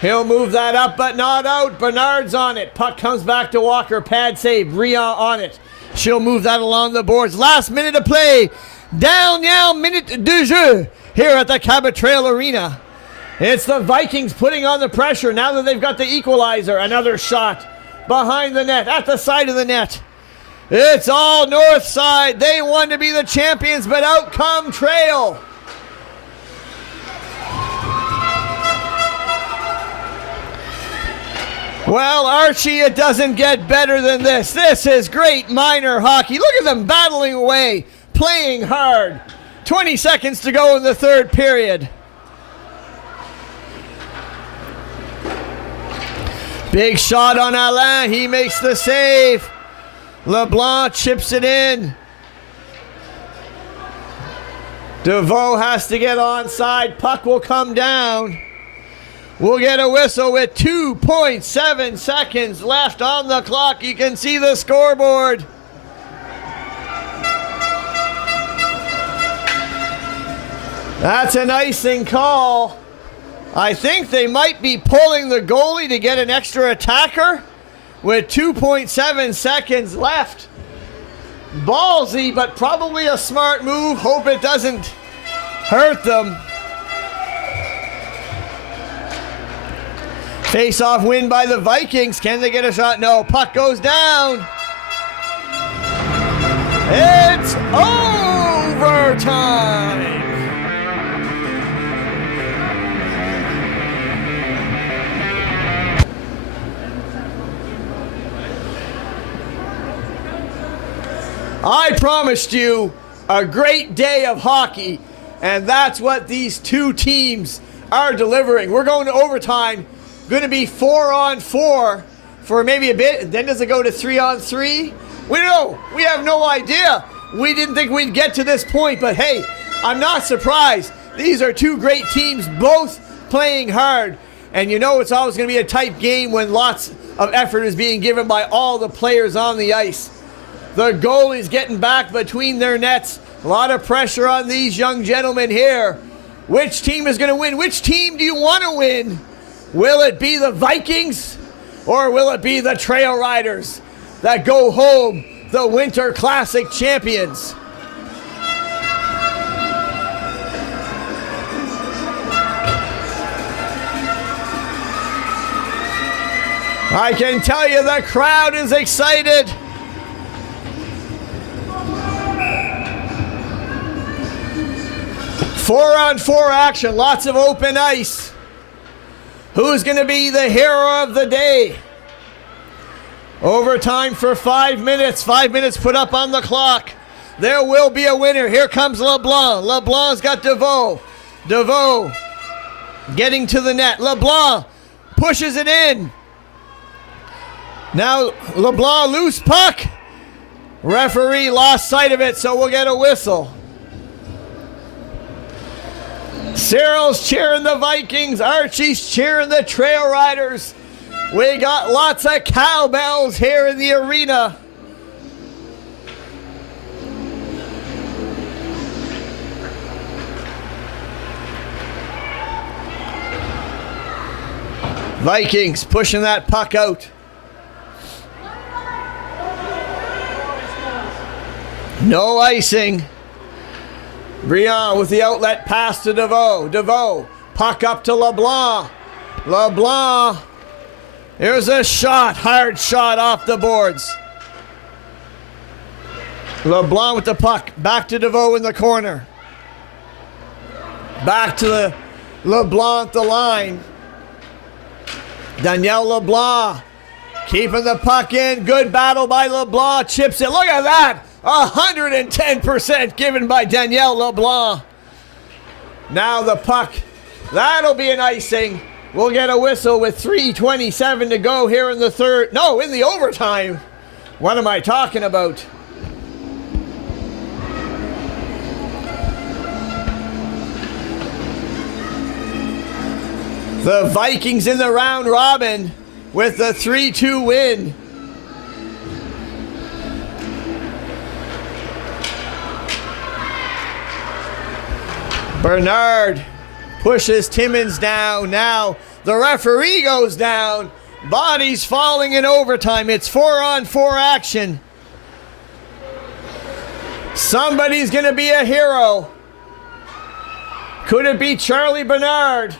He'll move that up, but not out. Bernard's on it. Puck comes back to Walker. Pad save. Briand on it. She'll move that along the boards. Last minute of play. Dernière minute de jeu here at the Cabot Trail Arena. It's the Vikings putting on the pressure now that they've got the equalizer. Another shot behind the net, at the side of the net. It's all Northside. They want to be the champions, but out come Trail. Well, Archie, it doesn't get better than this. This is great minor hockey. Look at them battling away, playing hard. 20 seconds to go in the third period. Big shot on Alain. He makes the save. LeBlanc chips it in. DeVoe has to get onside. Puck will come down. We'll get a whistle with 2.7 seconds left on the clock. You can see the scoreboard. That's an icing call. I think they might be pulling the goalie to get an extra attacker with 2.7 seconds left. Ballsy, but probably a smart move. Hope it doesn't hurt them. Face-off win by the Vikings. Can they get a shot? No. Puck goes down. It's overtime. I promised you a great day of hockey, and that's what these two teams are delivering. We're going to overtime. Going to be 4-on-4 for maybe a bit. Then does it go to 3-on-3? We don't know. We have no idea. We didn't think we'd get to this point, but hey, I'm not surprised. These are two great teams, both playing hard. And you know it's always going to be a tight game when lots of effort is being given by all the players on the ice. The goalie's getting back between their nets. A lot of pressure on these young gentlemen here. Which team is going to win? Which team do you want to win? Will it be the Vikings or will it be the Trail Riders that go home the Winter Classic champions? I can tell you the crowd is excited. Four-on-four action, lots of open ice. Who's going to be the hero of the day? Overtime for 5 minutes. 5 minutes put up on the clock. There will be a winner. Here comes LeBlanc. LeBlanc's got DeVoe. DeVoe getting to the net. LeBlanc pushes it in. Now LeBlanc loose puck. Referee lost sight of it, so we'll get a whistle. Cyril's cheering the Vikings. Archie's cheering the Trail Riders. We got lots of cowbells here in the arena. Vikings pushing that puck out. No icing. Briand with the outlet pass to DeVoe. DeVoe, puck up to LeBlanc. LeBlanc, here's a shot, hard shot off the boards. LeBlanc with the puck, back to DeVoe in the corner. Back to the LeBlanc, the line. Daniel LeBlanc keeping the puck in. Good battle by LeBlanc, chips it. Look at that. 110% given by Danielle LeBlanc. Now the puck. That'll be an icing. We'll get a whistle with 3:27 to go here in the third. No, in the overtime. What am I talking about? The Vikings in the round robin with the 3-2 win. Bernard pushes Timmins down. Now the referee goes down. Bodies falling in overtime. It's 4-on-4 action. Somebody's going to be a hero. Could it be Charlie Bernard?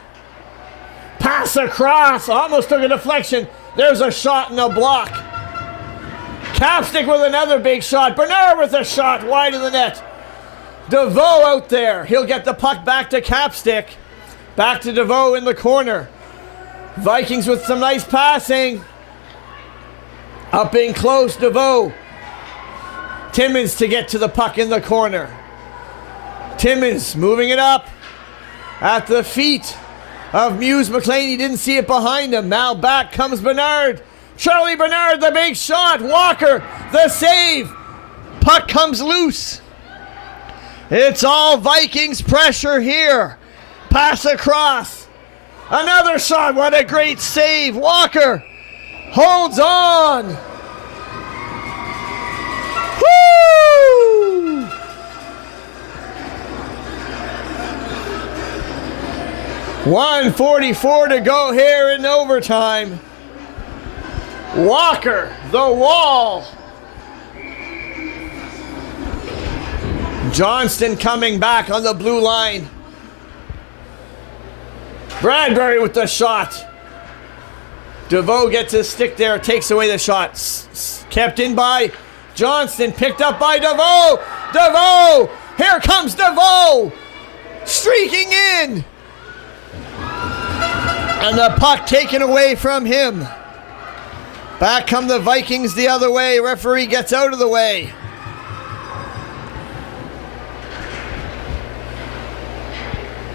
Pass across. Almost took a deflection. There's a shot and a block. Capstick with another big shot. Bernard with a shot wide of the net. DeVoe out there. He'll get the puck back to Capstick. Back to DeVoe in the corner. Vikings with some nice passing. Up in close, DeVoe. Timmins to get to the puck in the corner. Timmins moving it up at the feet of Muse McLean. He didn't see it behind him. Now back comes Bernard. Charlie Bernard, the big shot. Walker, the save. Puck comes loose. It's all Vikings pressure here. Pass across. Another shot. What a great save. Walker holds on. Woo! .144 to go here in overtime. Walker, the wall. Johnston coming back on the blue line. Bradbury with the shot. DeVoe gets his stick there, takes away the shot. Kept in by Johnston, picked up by DeVoe. DeVoe! Here comes DeVoe! Streaking in! And the puck taken away from him. Back come the Vikings the other way. Referee gets out of the way.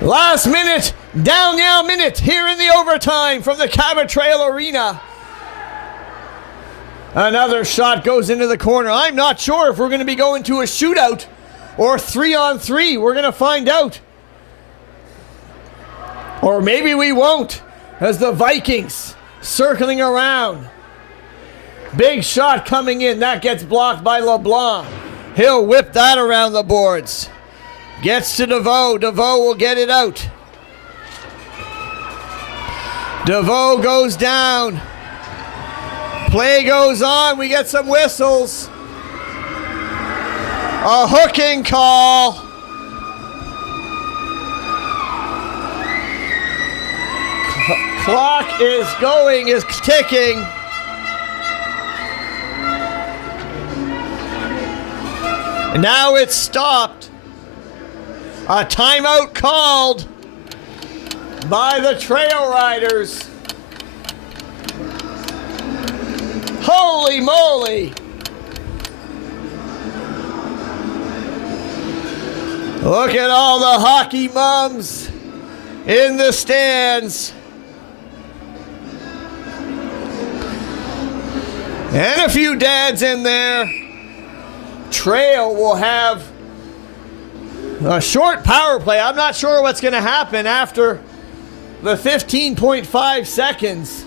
Last minute, down now minute here in the overtime from the Cabot Trail Arena. Another shot goes into the corner. I'm not sure if we're going to be going to a shootout or 3-on-3. We're going to find out. Or maybe we won't, as the Vikings circling around. Big shot coming in. That gets blocked by LeBlanc. He'll whip that around the boards. Gets to DeVoe. DeVoe will get it out. DeVoe goes down. Play goes on. We get some whistles. A hooking call. Clock is ticking. And now it's stopped. A timeout called by the Trail Riders. Holy moly! Look at all the hockey mums in the stands. And a few dads in there. Trail will have a short power play. I'm not sure what's going to happen after the 15.5 seconds.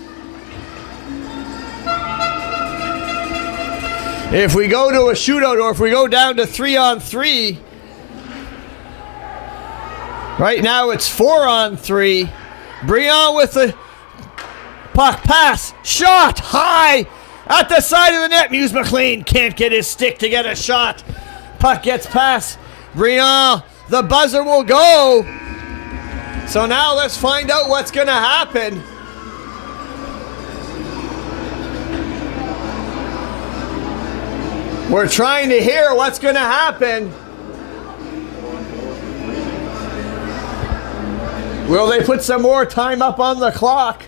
If we go to a shootout or if we go down to 3-on-3, right now it's 4-on-3. Briand with the puck pass, shot high at the side of the net. Muse McLean can't get his stick to get a shot. Puck gets past Briand. The buzzer will go. So now let's find out what's going to happen. We're trying to hear what's going to happen. Will they put some more time up on the clock?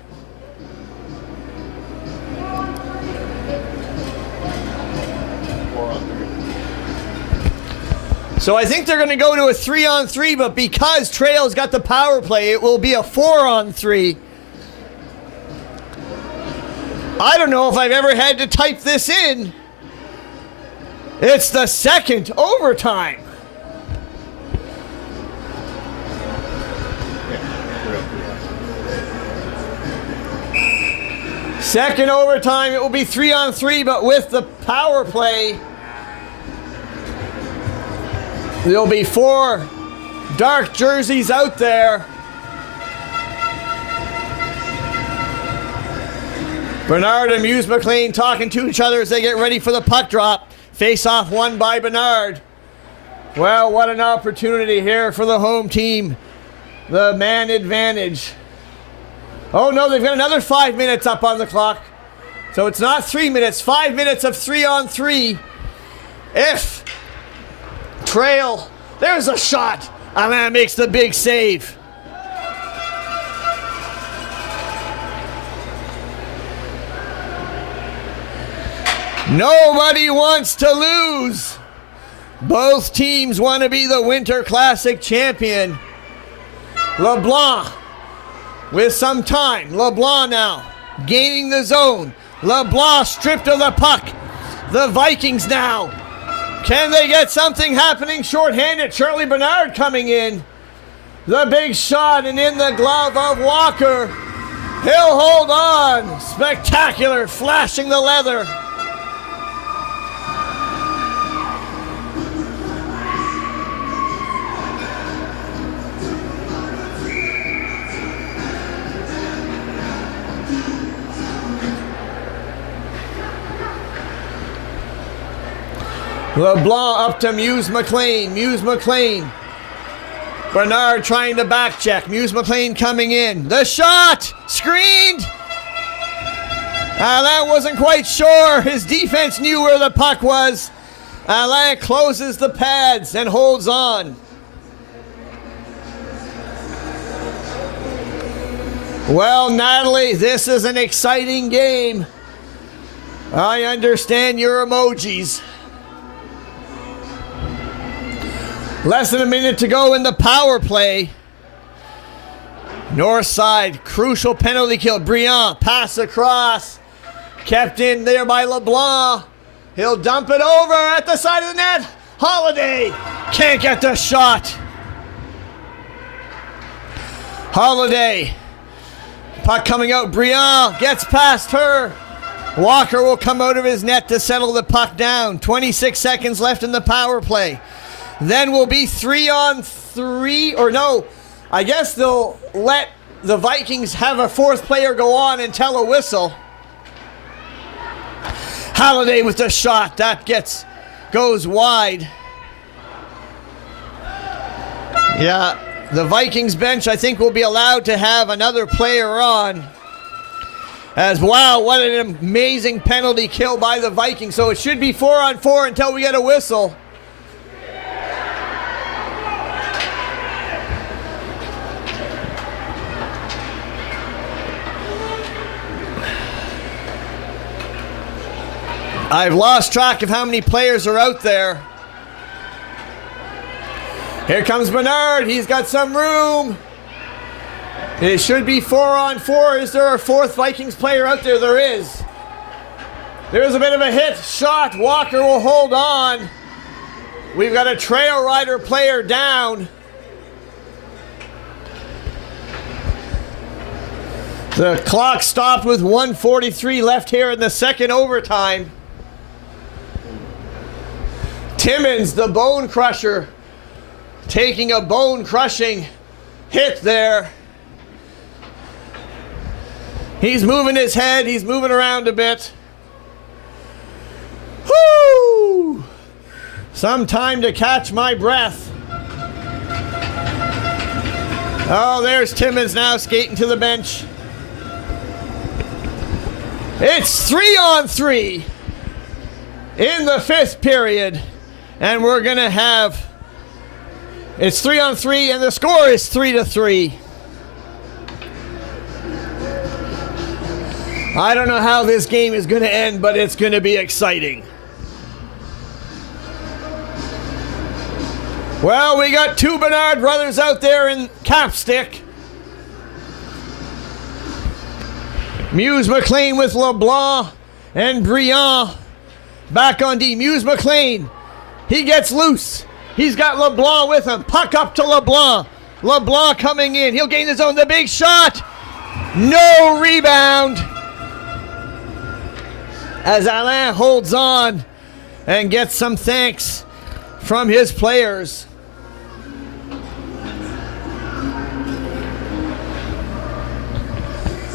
So I think they're going to go to a 3-on-3, but because Trail's got the power play, it will be a 4-on-3. I don't know if I've ever had to type this in. It's the second overtime. Second overtime, it will be 3-on-3, but with the power play, there'll be 4 dark jerseys out there. Bernard and Muse McLean talking to each other as they get ready for the puck drop. Face-off won by Bernard. Well, what an opportunity here for the home team. The man advantage. Oh no, they've got another 5 minutes up on the clock. So it's not 3 minutes, 5 minutes of 3-on-3. If Trail, there's a shot. And that makes the big save. Nobody wants to lose. Both teams want to be the Winter Classic champion. LeBlanc with some time. LeBlanc now gaining the zone. LeBlanc stripped of the puck. The Vikings now. Can they get something happening shorthanded? Charlie Bernard coming in. The big shot and in the glove of Walker. He'll hold on. Spectacular, flashing the leather. LeBlanc up to Muse McLean. Muse McLean. Bernard trying to back check. Muse McLean coming in. The shot! Screened! Alain wasn't quite sure. His defense knew where the puck was. Alain closes the pads and holds on. Well, Natalie, this is an exciting game. I understand your emojis. Less than a minute to go in the power play. Northside, crucial penalty kill. Briand, pass across. Kept in there by LeBlanc. He'll dump it over at the side of the net. Holiday can't get the shot. Holiday. Puck coming out. Briand gets past her. Walker will come out of his net to settle the puck down. 26 seconds left in the power play. Then will be 3-on-3. Or no, I guess they'll let the Vikings have a fourth player go on and tell a whistle. Holiday with the shot. That goes wide. Yeah, the Vikings bench, I think, will be allowed to have another player on. As, wow, what an amazing penalty kill by the Vikings. So it should be 4-on-4 until we get a whistle. I've lost track of how many players are out there. Here comes Bernard. He's got some room. It should be 4-on-4. Is there a fourth Vikings player out there? There is. There's a bit of a hit. Shot. Walker will hold on. We've got a Trail Rider player down. The clock stopped with 1:43 left here in the second overtime. Timmins, the bone crusher, taking a bone-crushing hit there. He's moving his head. He's moving around a bit. Whoo! Some time to catch my breath. Oh, there's Timmins now skating to the bench. It's 3-on-3 in the fifth period. And we're going to have, it's 3-on-3 and the score is 3-3. I don't know how this game is going to end, but it's going to be exciting. Well, we got two Bernard brothers out there in capstick. Muse McLean with LeBlanc and Briand back on D. Muse McLean. He gets loose. He's got LeBlanc with him. Puck up to LeBlanc. LeBlanc coming in. He'll gain his own. The big shot. No rebound. As Alain holds on and gets some thanks from his players.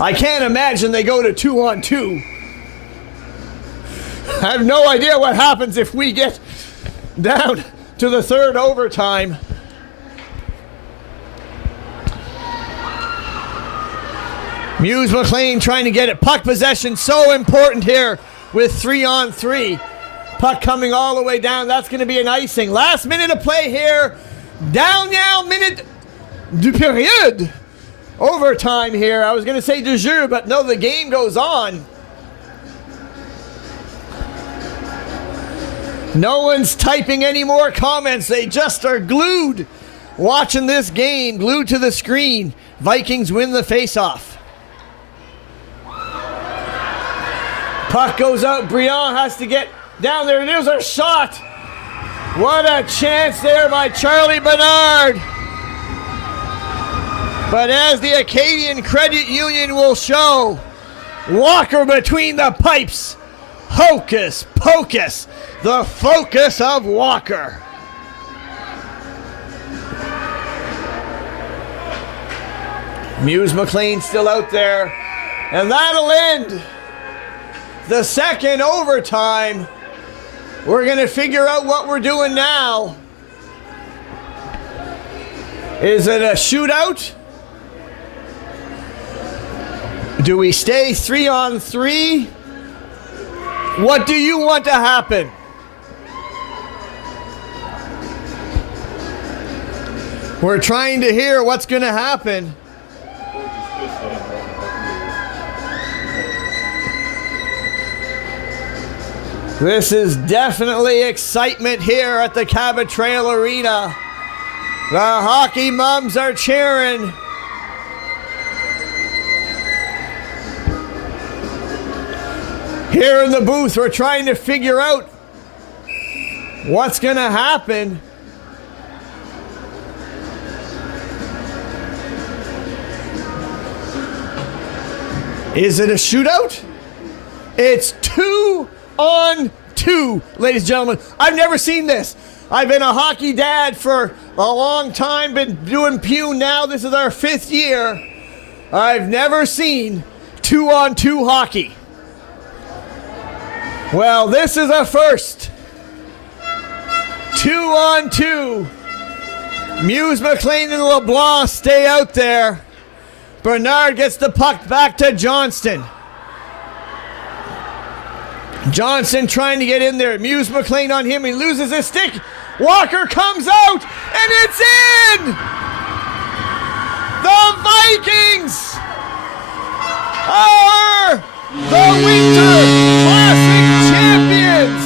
I can't imagine they go to 2-on-2. I have no idea what happens if we get down to the third overtime. Muse McLean trying to get it. Puck possession so important here with 3-on-3. Puck coming all the way down. That's going to be an icing. Last minute of play here. Down now, minute du période. Overtime here. I was going to say du jeu, but no, the game goes on. No one's typing any more comments. They just are glued watching this game, glued to the screen. Vikings win the faceoff. Puck goes out. Briand has to get down there. There's a shot. What a chance there by Charlie Bernard. But as the Acadian Credit Union will show, Walker between the pipes. Hocus pocus. The focus of Walker. Muse McLean still out there. And that'll end the second overtime. We're going to figure out what we're doing now. Is it a shootout? Do we stay 3-on-3? What do you want to happen? We're trying to hear what's going to happen. This is definitely excitement here at the Cabot Trail Arena. The hockey mums are cheering. Here in the booth, we're trying to figure out what's going to happen. Is it a shootout? It's 2-on-2, ladies and gentlemen. I've never seen this. I've been a hockey dad for a long time, been doing Pew now. This is our 5th year. I've never seen 2-on-2 hockey. Well, this is a first. 2-on-2. Muse, McLean, and LeBlanc stay out there. Bernard gets the puck back to Johnston. Johnson trying to get in there. Muse McLean on him. He loses his stick. Walker comes out, and it's in! The Vikings are the Winter Classic champions!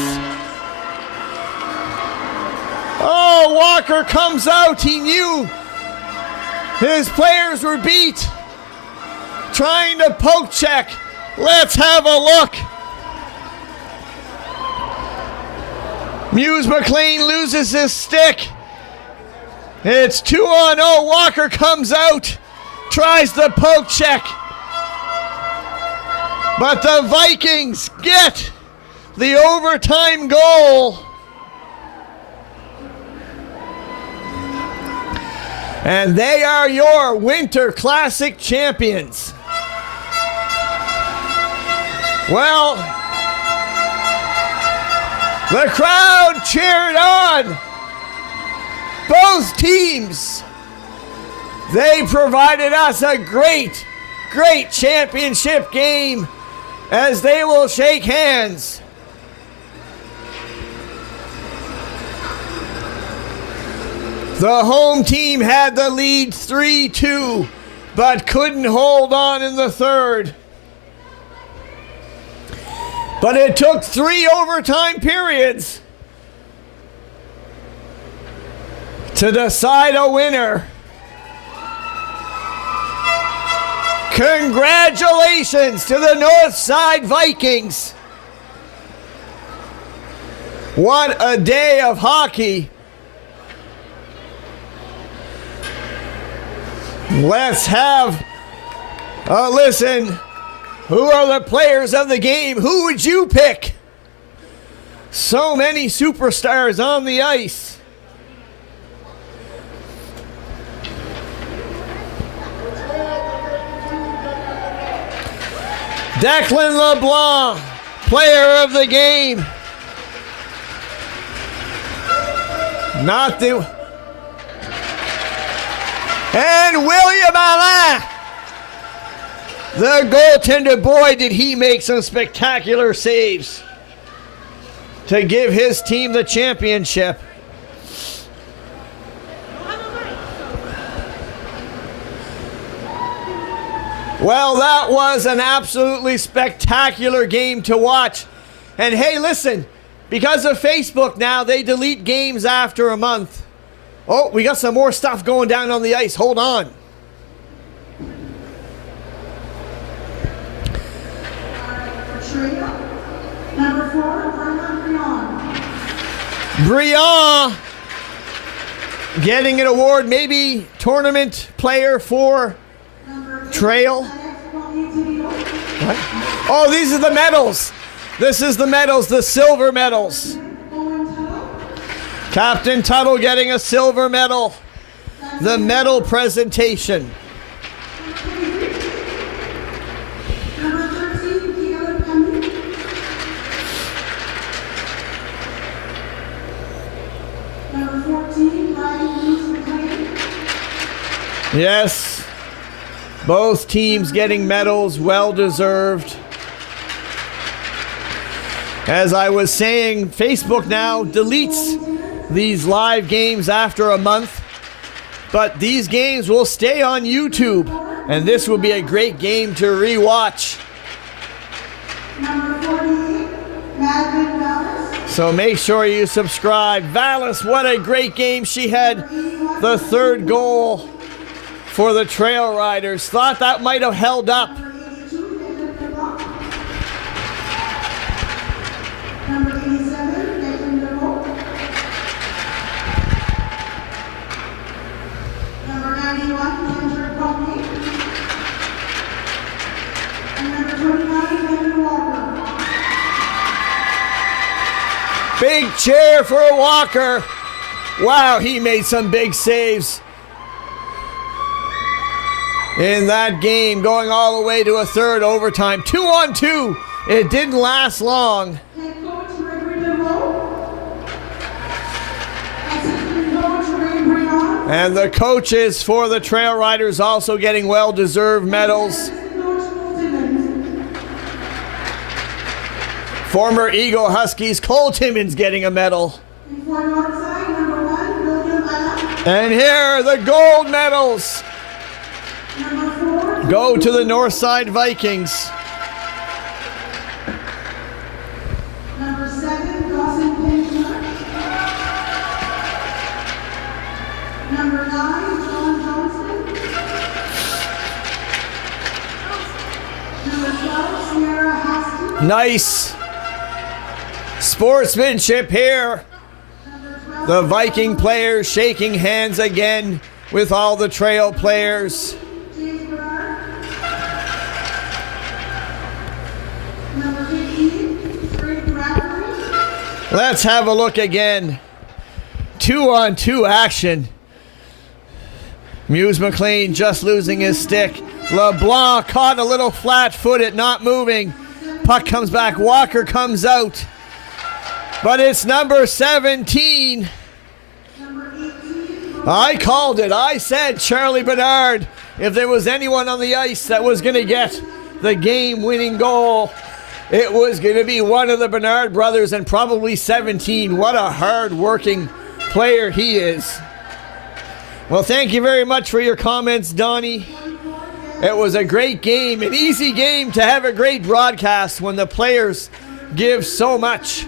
Oh, Walker comes out. He knew his players were beat. Trying to poke check. Let's have a look. Muse McLean loses his stick. It's 2-on-0. Walker comes out. Tries the poke check. But the Vikings get the overtime goal. And they are your Winter Classic champions. Well, the crowd cheered on both teams. They provided us a great, great championship game as they will shake hands. The home team had the lead 3-2, but couldn't hold on in the third. But it took 3 overtime periods to decide a winner. Congratulations to the Northside Vikings. What a day of hockey. Let's have a listen. Who are the players of the game? Who would you pick? So many superstars on the ice. Declan LeBlanc, player of the game. Not the... And William Alain. The goaltender, boy, did he make some spectacular saves to give his team the championship. Well, that was an absolutely spectacular game to watch. And hey, listen, because of Facebook now, they delete games after a month. Oh, we got some more stuff going down on the ice. Hold on. Number 4, Briand getting an award, maybe tournament player for Trail. What? Oh, these are the medals. This is the medals, the silver medals. Captain Tuttle getting a silver medal. The medal presentation. Yes. Both teams getting medals, well deserved. As I was saying, Facebook now deletes these live games after a month, but these games will stay on YouTube, and this will be a great game to rewatch. Number 48, Madrid Vallis. So make sure you subscribe. Vallis, what a great game. She had the third goal for the Trail Riders. Thought that might have held up. Number 87, Nathan DeVoe. Number 91, Ginger Pony. And number 29, Henry Walker. Big cheer for Walker. Wow, he made some big saves in that game, going all the way to a third overtime. 2-on-2. It didn't last long. Head coach Gregory DeVoe. Assistant coach Ray Brion. And the coaches for the Trail Riders also getting well-deserved medals. Assistant coach Cole Timmons. Former Eagle Huskies Cole Timmons getting a medal. And for Northside, number 1, William Anna. And here, the gold medals Number 4, go to the Northside Vikings. number 7, Dawson Pinchler. Number 9, John Johnston. Number 12, Sierra Hastings. Nice sportsmanship here. Number 12, The Viking players shaking hands again with all the Trail players. James Bernard. Number 15, Frank Bradbury. Let's have a look again. 2-on-2 action. Muse McLean just losing his stick. LeBlanc caught a little flat-footed, not moving. Puck comes back. Walker comes out. But it's number 17. Number 18, I called it. I said Charlie Bernard, if there was anyone on the ice that was going to get the game-winning goal, it was going to be one of the Bernard brothers, and probably 17. What a hard-working player he is. Well, thank you very much for your comments, Donnie. It was a great game, an easy game to have a great broadcast when the players give so much.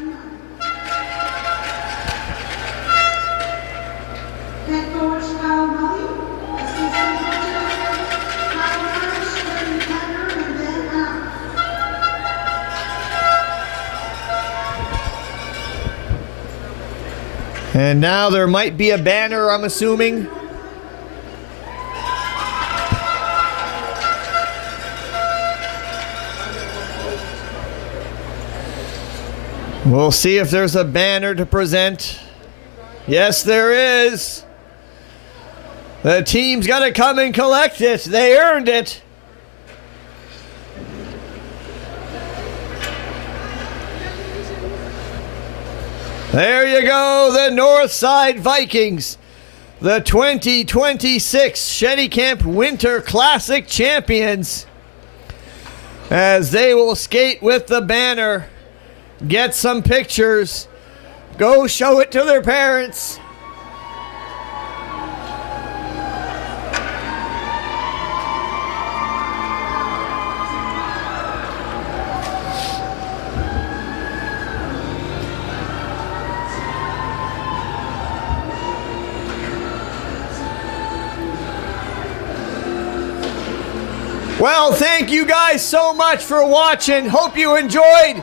head coach Kyle Mully. Assistant coaches Kyle Marsh, Kevin Tanner, and Dan Allen. And now there might be a banner, I'm assuming. We'll see if there's a banner to present. Yes, there is. The team's got to come and collect it. They earned it. There you go, the Northside Vikings, the 2026 Cheticamp Winter Classic champions, as they will skate with the banner, get some pictures, go show it to their parents. Well, thank you guys so much for watching. Hope you enjoyed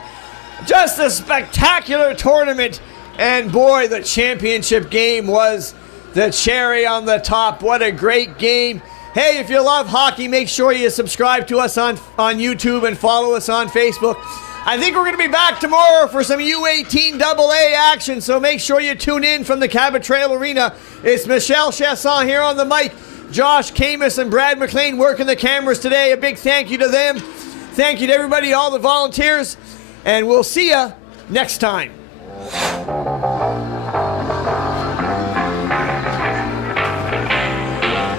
just a spectacular tournament. And boy, the championship game was the cherry on the top. What a great game. Hey, if you love hockey, make sure you subscribe to us on YouTube and follow us on Facebook. I think we're going to be back tomorrow for some U18 AA action, so make sure you tune in from the Cabot Trail Arena. It's Michelle Chasson here on the mic. Josh Camus and Brad McLean working the cameras today. A big thank you to them. Thank you to everybody, all the volunteers, and we'll see you next time.